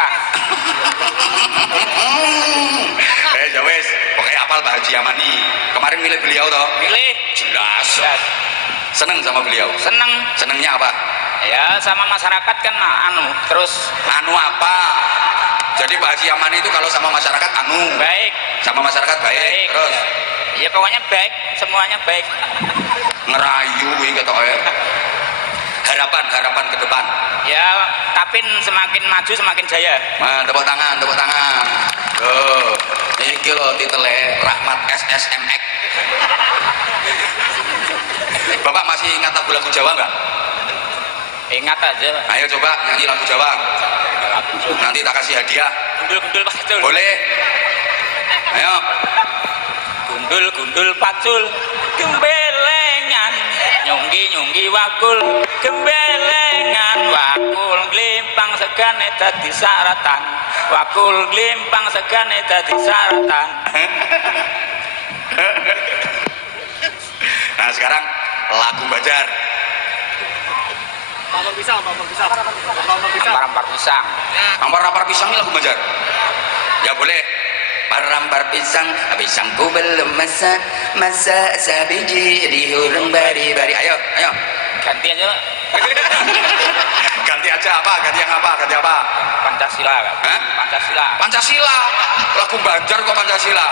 Ya wes, pokoknya apal Pak Haji Yamani. Kemarin milih beliau toh? Milih. Jelas. Seneng sama beliau? Seneng. Senengnya apa? Ya sama masyarakat kan terus apa? Jadi Pak Haji Yamani itu kalau sama masyarakat baik. Sama masyarakat baik. Terus? Ya pokoknya baik, semuanya baik. Ngerayu gitu ya. Harapan ke depan. Ya, Tapin semakin maju semakin jaya. Nah, tepuk tangan. Tuh, ini loh titelnya Rahmat SSMX. Bapak masih ingat lagu Jawa nggak? Ingat aja. Ayo coba nyanyi lagu Jawa. Nanti tak kasih hadiah. Gundul pacul. Boleh? Ayo. Gundul pacul. gembelengan nyunggi wakul gembelengan wakul glimpang segane dadi saratan wakul glimpang segane dadi saratan. Nah sekarang lagu Banjar. Ampar pisang. Ampar pisang ini lagu Banjar. Ya boleh. Ampar pisangku belum masa sabiji dihurung bari. Ayo. Ganti aja. Ganti aja apa? Ganti yang apa? Pancasila. Hah? Pancasila. Lagu Banjar kok Pancasila?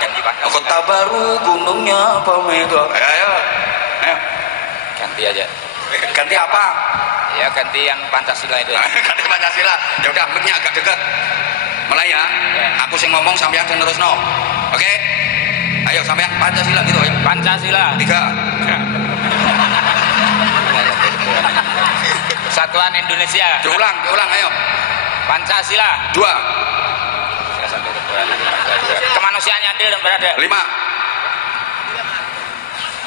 Ganti Pancasila. Kota baru gunungnya Pamega. Ayo. Ganti aja. Ganti apa? Ya ganti yang Pancasila itu. Ganti Pancasila. Ya udah, mic-nya agak dekat. Mulai ya. Aku sing ngomong sampean sing nerusno. Oke? Ayo sampean Pancasila gitu ya. Pancasila. 3. Persatuan Indonesia. Diulang ayo. Pancasila. 2. Kemanusiaan yang adil dan beradab. 5.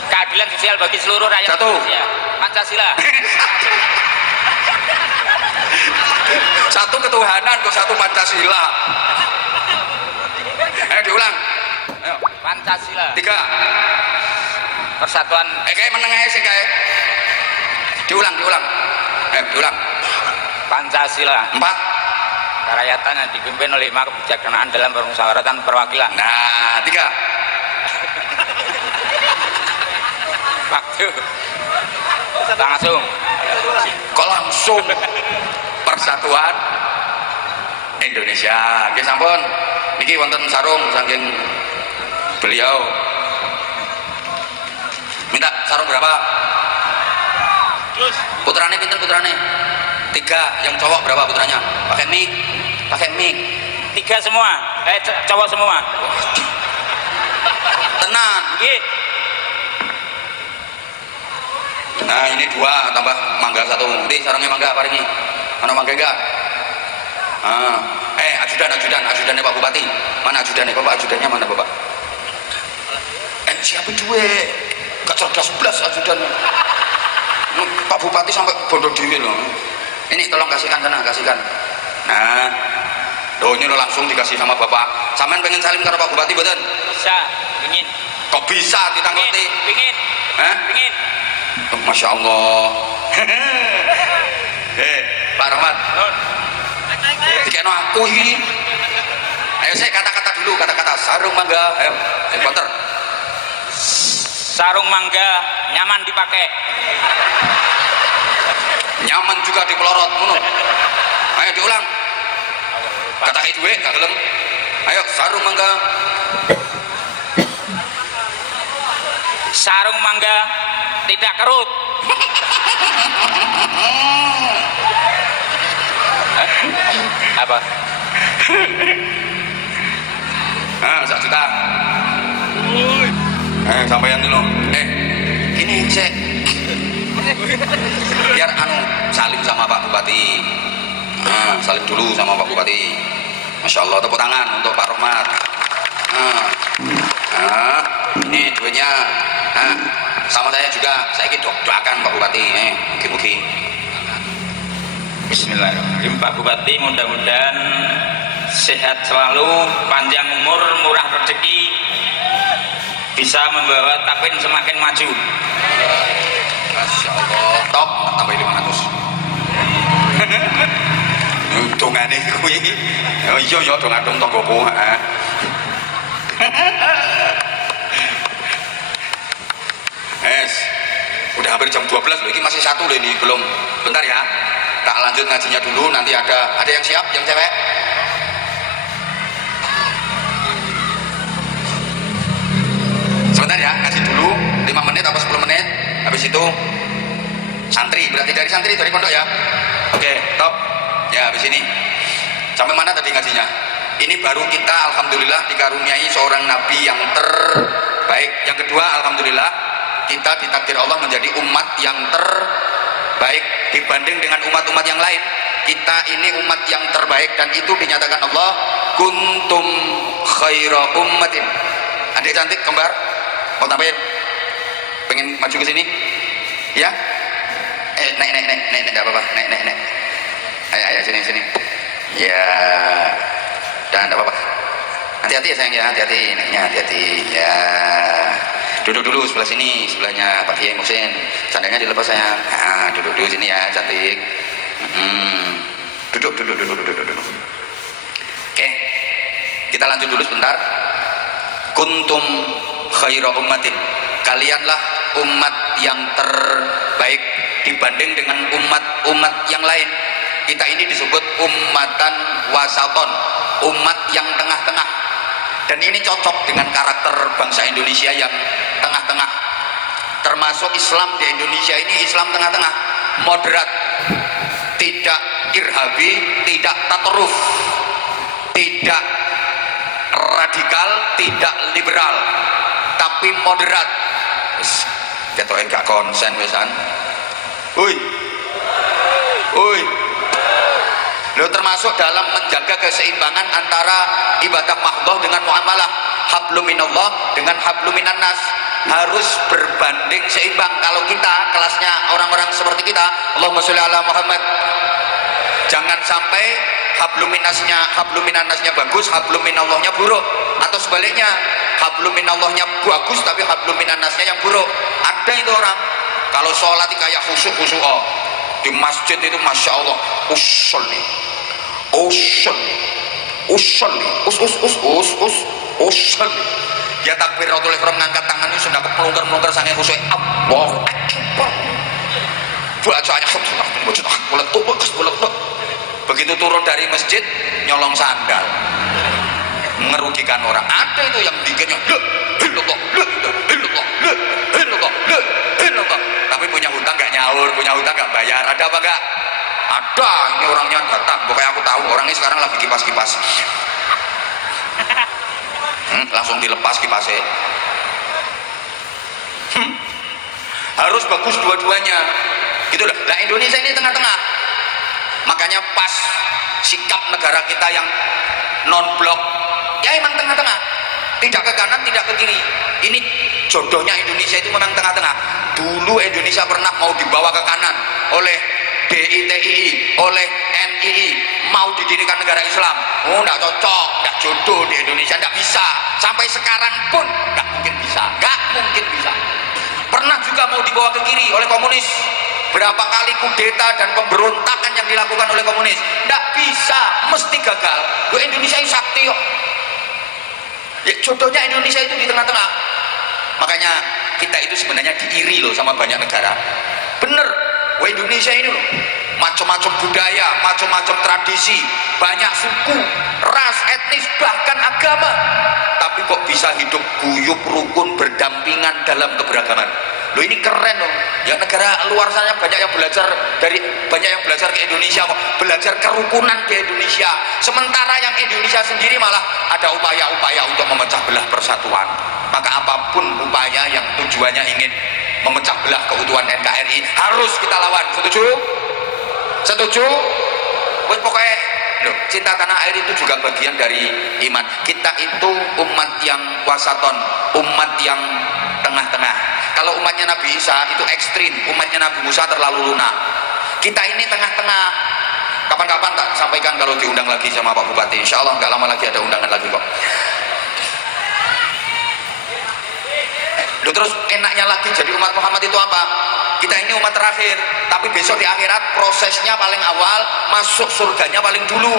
Keadilan sosial bagi seluruh rakyat 1. Indonesia. Pancasila. 1 ketuhanan kok 1 Pancasila. Ayo diulang. Ayo. Pancasila. 3. Persatuan. Kayak meneng ae sih kayak. Diulang. Ayo diulang. Pancasila. 4. Kerakyatan yang dipimpin oleh hikmah kebijaksanaan dalam permusyawaratan perwakilan. Nah, 3. Waktu. Langsung. Kok langsung Persatuan Indonesia. Nggih sampun. Niki wonten sarung saking beliau. Minta sarung berapa? Putrane pinten putrane? 3. Yang cowok berapa putranya? Pakai mic. 3 semua. Cowok semua. Tenan. Nggih. Nah ini 2 tambah mangga 1. Nanti sarungnya mangga paringi. Mana mangga enggak? Ajudannya Pak Bupati. Mana ajudannya? Bapak ajudannya mana Bapak? Siapa duwe? Gak cerdas belas ajudannya. Pak Bupati sampai bodoh diri loh. Ini tolong kasihkan sana, kasihkan. Nah, ini lo langsung dikasih sama Bapak. Sampean pengen salim karo Pak Bupati betul? Bisa, pingin. Kok bisa ditangkleti? Pingin. Hah? Pingin. Oh, Masya Allah. Pak Rahmat. Dikeno aku ini. Ayo saya kata-kata dulu, kata-kata sarung mangga. Ayo, banter. Sarung mangga nyaman dipakai. Nyaman juga dipelorot. Ayo diulang. Kata kayak duwe, gak gelem. Ayo sarung mangga. Sarung mangga tidak kerut. Apa? 1 juta. Sampai yang dulu. Ini saya biar salim sama Pak Bupati. Salim dulu sama Pak Bupati. Masya Allah, tepuk tangan untuk Pak Rahmat. Ini duitnya. Sama saya juga, saya doakan Pak Bupati. Mugi-mugi. Bismillahirrahmanirrahim. Pak Bupati mudah-mudahan sehat selalu, panjang umur, murah rezeki, bisa membawa Takwin semakin maju. Masya Allah, top, tambah 500. Dongane kuwi. Oh iya dong adong tanggoku. Udah hampir jam 12 loh, ini masih 1 loh ini, belum. Bentar ya. Tak lanjut ngajinya dulu, nanti ada yang siap, yang cewek? Sebentar ya, ngaji dulu 5 menit atau 10 menit. Habis itu santri, berarti dari pondok ya. Oke, top. Ya, habis ini. Sampai mana tadi ngajinya? Ini baru kita alhamdulillah dikaruniai seorang nabi yang terbaik. Yang kedua, alhamdulillah kita ditakdir Allah menjadi umat yang terbaik dibanding dengan umat-umat yang lain. Kita ini umat yang terbaik dan itu dinyatakan Allah kuntum khaira ummatin. Adik cantik kembar mau tampil Pengen maju ke sini? Ya? Naik, enggak apa-apa. Naik. Ayo, sini. Ya. Dan enggak apa-apa. Hati-hati ya sayang ya, hati-hati. Naiknya hati-hati. Ya. Duduk dulu sebelah sini, sebelahnya Pak Kiai Muhsin. Sandalnya dilepas sayang. Nah, duduk dulu sini ya, cantik. Duduk. Oke. Kita lanjut dulu sebentar. Kuntum khaira ummatin. Kalianlah umat yang terbaik dibanding dengan umat-umat yang lain. Kita ini disebut ummatan wasaton, umat yang tengah-tengah. Dan ini cocok dengan karakter bangsa Indonesia yang tengah-tengah. Termasuk Islam di Indonesia ini Islam tengah-tengah, moderat, tidak irhabi, tidak tataruf, tidak radikal, tidak liberal, tapi moderat. Ketoke gak konsen wisan. Ui. Lo termasuk dalam menjaga keseimbangan antara ibadah mahdhah dengan muamalah hablum minallah dengan hablum minan nas, harus berbanding seimbang. Kalau kita kelasnya orang-orang seperti kita, Allahumma sholli ala Muhammad, jangan sampai hablum minannasnya bagus, hablum minallahnya buruk, atau sebaliknya hablum minallahnya bagus tapi hablum minannasnya yang buruk. Ada itu orang kalau sholat kayak khusyuk di masjid itu masya Allah, usolli ya takbiratul ihram, ngangkat tangannya sudah kemelungker-melungker sange khusyuk. Allahu akbar. Bacanya begitu turun dari masjid nyolong sandal, merugikan orang. Ada itu yang bikinnya tapi punya hutang gak nyaur, punya hutang gak bayar. Ada apa gak? Ada. Ini orangnya datang, pokoknya aku tahu orangnya sekarang lagi kipas-kipas. Langsung dilepas kipasnya. Harus bagus dua-duanya gitu lah. Nah Indonesia ini tengah-tengah, makanya pas sikap negara kita yang non-blok ya emang tengah-tengah, tidak ke kanan tidak ke kiri. Ini jodohnya Indonesia itu memang tengah-tengah. Dulu Indonesia pernah mau dibawa ke kanan oleh DITII, oleh NII, mau didirikan negara Islam. Oh enggak cocok, enggak jodoh di Indonesia, enggak bisa. Sampai sekarang pun enggak mungkin bisa. Pernah juga mau dibawa ke kiri oleh komunis. Berapa kali kudeta dan pemberontakan yang dilakukan oleh komunis, enggak bisa, mesti gagal. Loh Indonesia ini sakti kok. Ya jodohnya Indonesia itu di tengah-tengah. Makanya kita itu sebenarnya diiri loh sama banyak negara. Bener, wah Indonesia ini loh macam-macam budaya, macam-macam tradisi, banyak suku, ras, etnis, bahkan agama. Tapi kok bisa hidup guyup rukun berdampingan dalam keberagaman. Loh ini keren loh. Ya negara luar sana banyak yang belajar ke Indonesia kok, belajar kerukunan di Indonesia. Sementara yang Indonesia sendiri malah ada upaya-upaya untuk memecah belah persatuan. Maka apapun upaya yang tujuannya ingin memecah belah keutuhan NKRI harus kita lawan. Setuju? Wes pokoknya loh, cinta tanah air itu juga bagian dari iman. Kita itu umat yang wasaton, umat yang tengah-tengah. Kalau umatnya Nabi Isa itu ekstrim, umatnya Nabi Musa terlalu lunak. Kita ini tengah-tengah. Kapan-kapan tak sampaikan kalau diundang lagi sama Pak Bupati. Insya Allah nggak lama lagi ada undangan lagi kok. Loh, terus enaknya lagi jadi umat Muhammad itu apa? Kita ini umat terakhir, tapi besok di akhirat prosesnya paling awal, masuk surganya paling dulu.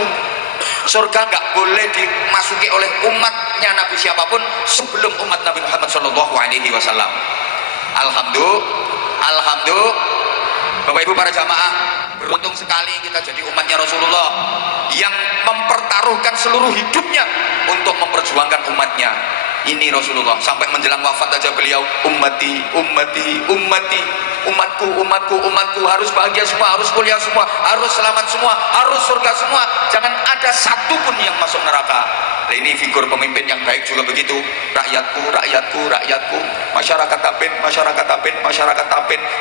Surga nggak boleh dimasuki oleh umatnya Nabi siapapun sebelum umat Nabi Muhammad SAW. Alhamdulillah, Bapak Ibu para jamaah, beruntung sekali kita jadi umatnya Rasulullah yang mempertaruhkan seluruh hidupnya untuk memperjuangkan umatnya. Ini Rasulullah sampai menjelang wafat aja beliau ummati, umatku, harus bahagia semua, harus mulia semua, harus selamat semua, harus surga semua, jangan ada satu pun yang masuk neraka. Nah, ini figur pemimpin yang baik juga begitu. Rakyatku, masyarakat tapin,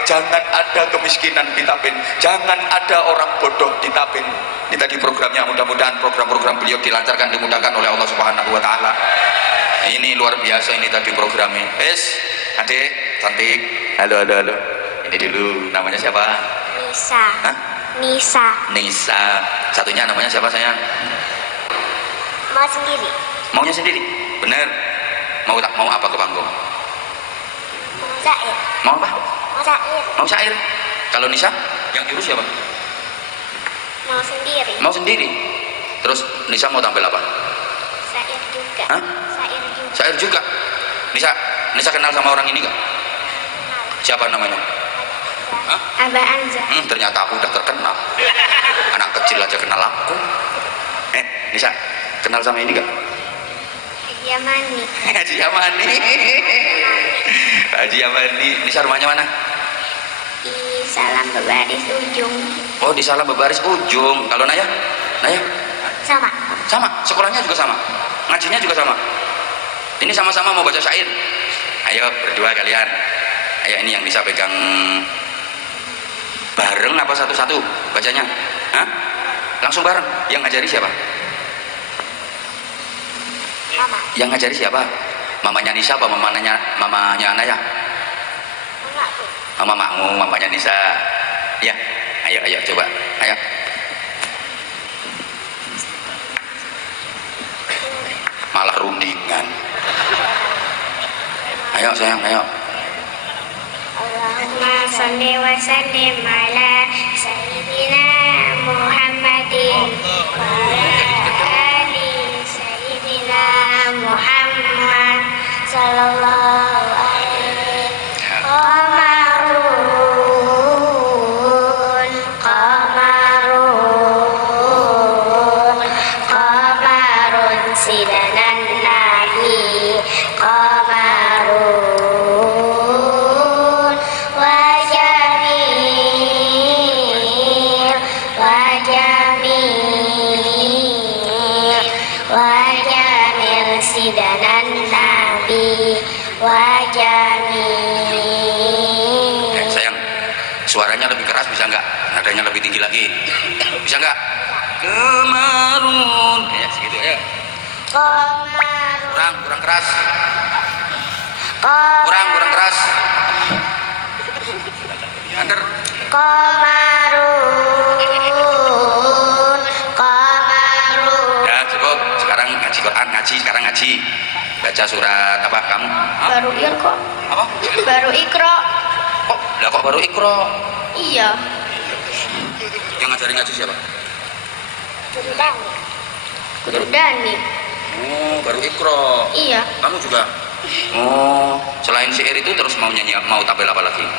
jangan ada kemiskinan di tapin, jangan ada orang bodoh di tapin. Ini tadi programnya, mudah-mudahan program-program beliau dilancarkan, dimudahkan oleh Allah Subhanahu wa taala. Ini luar biasa ini tadi programnya. Adik cantik. Halo. Ini dulu, namanya siapa? Nisa. Hah? Nisa. Nisa. Satunya namanya siapa sayang? Mau sendiri. Maunya sendiri? Bener? Mau apa ke panggung? Mau syair. Mau apa? Mau syair. Mau syair? Kalau Nisa, yang juru siapa? Mau sendiri. Mau sendiri? Terus Nisa mau tampil apa? Syair juga. Hah? Syair juga. Syair juga? Nisa kenal sama orang ini gak? Siapa namanya? Hah? Abah Anza. Ternyata aku udah terkenal. Anak kecil aja kenal aku. Nisa, kenal sama ini gak? Haji Amani. Haji Amani. Haji Amani. Nisa rumahnya mana? Di Salam Bebaris Ujung. Oh, di Salam Bebaris Ujung. Kalau Naya? Sama. Sama, sekolahnya juga sama. Ngajinya juga sama. Ini sama-sama mau baca syair. Ayo berdua kalian. Ayo, ini yang bisa pegang bareng apa satu-satu bacanya? Hah? Langsung bareng. Yang ngajari siapa? Mama. Yang ngajari siapa? Mamanya Nisa apa mamanya Naya? Mamaku. Mamamu, mamanya Nisa. Ya, ayo coba. Ayo. Malah rundingan. Ayo sayang, ayo. Allahumma sholli wa sallim ala sayyidina Muhammadin wa ala ali sayyidina Muhammad sallallahu alaihi qamarun sidanan nabi qamarun wajamil sidanan nabi wajamil. Sayang, suaranya lebih keras bisa nggak? Nadanya lebih tinggi lagi, bisa nggak? Kemarun, ya segitu ya. Kurang keras. Kurang keras. Ander. Qamarun. Ya cukup. Sekarang ngaji Quran, sekarang ngaji. Baca surat apa kamu? Hah? Baru Iqra. Apa? Baru Iqra. Lah kok baru Iqra? Iya. Yang ngajarin ngaji siapa? Guru Dani. Oh, baru Iqra. Iya. Kamu juga? Oh, selain syair itu terus mau nyanyi, mau tampil apa lagi?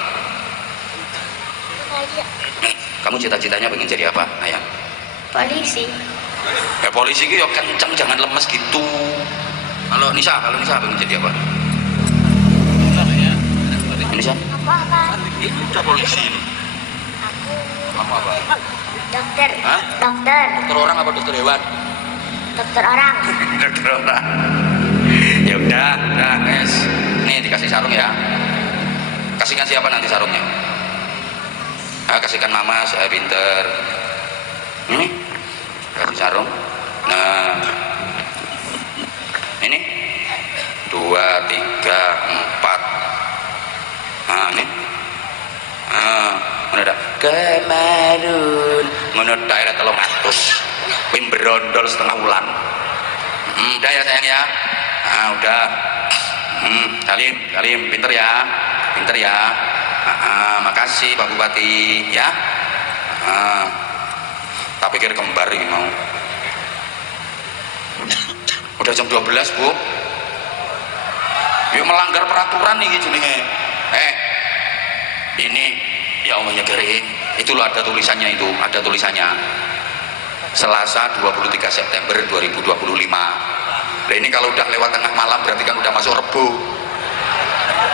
Kamu cita-citanya pengen jadi apa, Ayah? Polisi. Ya polisi gitu kenceng, jangan lemes gitu. Kalau Nisa pengen jadi apa? Nisa? Apa? Itu udah polisi ini. Kamu apa? Dokter. Hah? Dokter orang apa dokter hewan? Dokter orang. Dokter orang. Ya udah, guys. Nih dikasih sarung ya. Kasihkan siapa nanti sarungnya? Kasihkan mama, saya pinter. Ini kasih sarung. Nah, ini 2, 3, 4. Nah, ini. Ada kemarun menurut daerah 300 pimberondol setengah bulan. Udah ya sayang ya. Udah. Salim pinter ya. Makasih Pak Bupati ya. Tak pikir kembar ini mau. Udah jam 12 Bu. Yuk melanggar peraturan nih gitu nih. Ini ya Allah nyegerin. Itulah ada tulisannya itu, ada tulisannya. Selasa 23 September 2025. Nah ini kalau udah lewat tengah malam berarti kan udah masuk Rebo.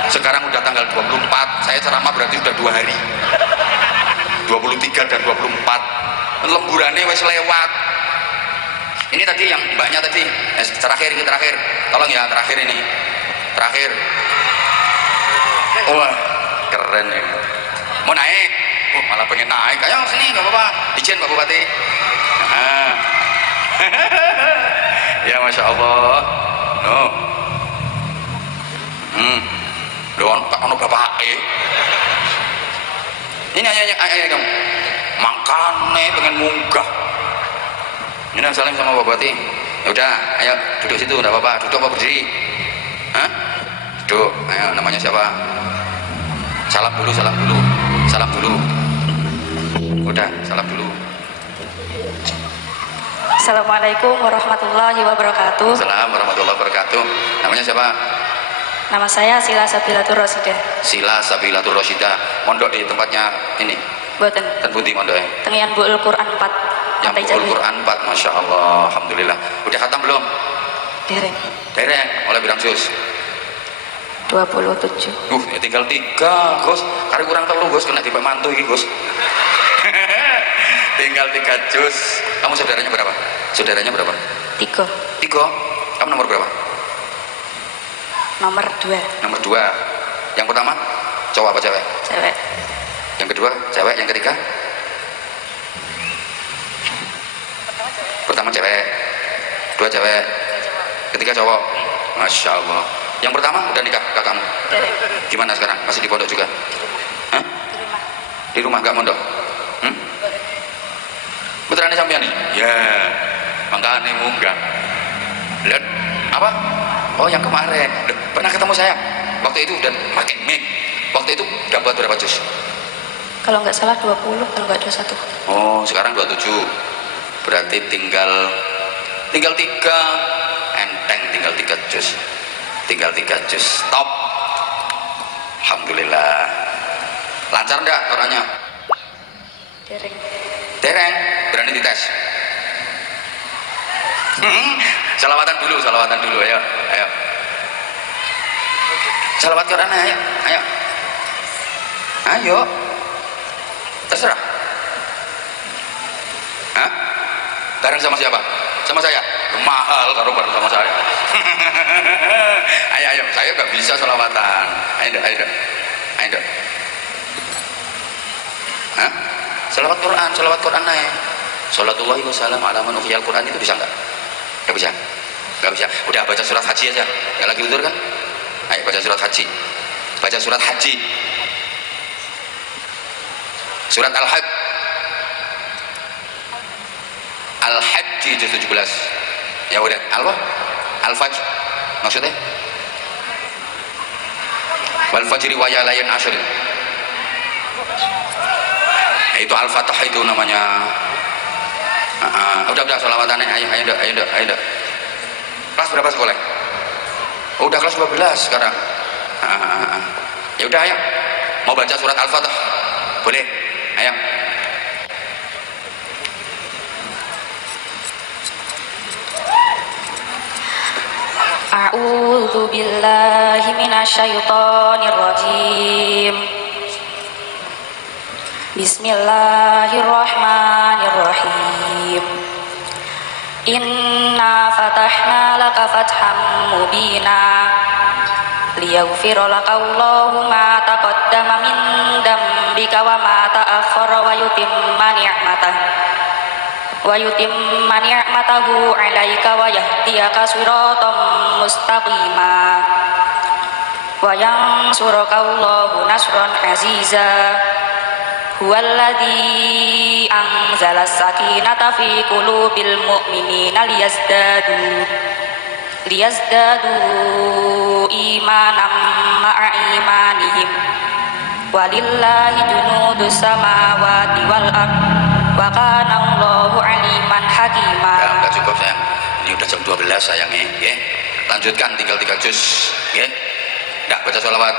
Sekarang udah tanggal 24, saya ceramah berarti udah 2 hari. 23 dan 24. Lemburannya wes lewat. Ini tadi yang mbaknya tadi, terakhir. Tolong ya, terakhir ini. Terakhir. Wah, keren ya. Mau naik? Oh, malah pengen naik. Ayo sini, nggak apa-apa. Izin Pak Bupati. Ya Masya Allah. Loh Don tak ono bapake. Ini ayahnya kamu. Makane pengen munggah. Ini saling sama Bapak Bupati. Ya udah, ayo duduk situ, enggak apa-apa. Duduk apa berdiri? Hah? Duduk. Ayo, namanya siapa? Salam dulu. Udah, salam dulu. Assalamualaikum warahmatullahi wabarakatuh. Assalamualaikum warahmatullahi wabarakatuh. Namanya siapa? Nama saya Sila Sabilatur Rosidah. Sila Sabilatur Rosidah. Mondok di tempatnya ini. Boten. Ten Pundi mondoknya? Tengian Bu'ul Quran 4. Yang Bu'ul Quran 4, Masya Allah, Alhamdulillah. Udah khatam belum? Dereng. Oleh bidang sus. 27. Ya tinggal 3, Gus. Kari kurang telu, Gus, kena dipek mantu iki, Gus. Tinggal 3 juz. Kamu saudaranya berapa? 3. Kamu nomor berapa? Nomor 2. Nomor 2. Yang pertama cowok apa cewek? Cewek. Yang kedua cewek, yang ketiga? Pertama cewek, 2 cewek, ketiga cowok. Masya Allah. Yang pertama udah nikah kakakmu? Gimana sekarang? Masih di pondok juga? Hah? Di rumah gak mondok? Putrane sampean nih? Ya, makanya munggah. Lihat apa? Oh yang kemarin. Pernah ketemu saya? Waktu itu udah makin mik. Waktu itu dapat berapa juz? Kalau nggak salah 20, kalau nggak 21. Oh, sekarang 27. Berarti tinggal 3. Enteng, tinggal 3 juz. Top. Alhamdulillah. Lancar enggak orangnya? Dereng. Berani dites. Salawatan dulu, ayo. Salawat Quran, ayo. Terserah. Hah? Bareng sama siapa? Sama saya? Mahal kalau bareng sama saya. Ayo, saya nggak bisa salawatan. Ayo. Hah? Salawat Quran naik. Salatullahi wassalam ala man ukhiyal Quran itu bisa nggak? Nggak bisa. Udah baca surat haji aja. Nggak lagi udur kan? Ayo baca surat haji. Surat Al-Hajj. Al-Hajj juz 17. Ya udah, Al-Fajr. Maksudnya? Wal fajri wa layalin ashrin. Itu Al-Fatah itu namanya. Udah selawatannya. Ayo. Kelas berapa sekolah? Udah kelas 12 sekarang. Ya udah ayo. Mau baca surat Al-Fatah? Boleh. Ayo. A'udzu billahi minasyaitonir rajim. Bismillahirrahmanirrahim. Inna fatahna laka fatham mubina liyaghfira laka Allahu ma taqaddama min dambika wa ma ta'akhkhara wa yutimma ni'matahu 'alaika wa yahdiyaka siratan mustaqima wa yansuraka Allahu nasran aziza. Huwallazi anzala as-sakinata fi qulubil mu'minina liyazdadu imanan ma'a imanihim walillahi junudus samawati wal ard wa kana Allahu aliman hakima. Ya, enggak cukup sayang. Ini udah jam 12 sayangnya, ya. Lanjutkan tinggal 3 juz, ya. Enggak baca sholawat.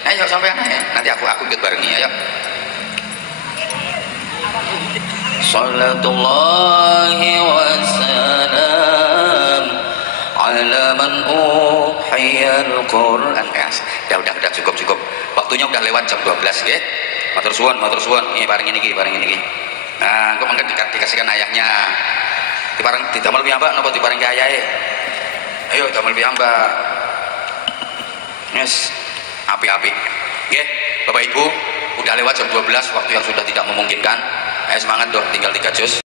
Ayo sampai nanti aku ikut barengi, ayo. Salatullahi wassalam ala man uhiyal Qur'an. Udah cukup. Waktunya udah lewat jam 12, ya. Matur suwun. Ini bareng ini. Nah, kok mangke dikasihkan ayahnya. Didamel piyambak napa diparingi ayahe? Ayo damel piyambak. Yes. Api-api. Nggih, Bapak Ibu, udah lewat jam 12, waktu yang sudah tidak memungkinkan. Ayo semangat dong, tinggal 3 juz.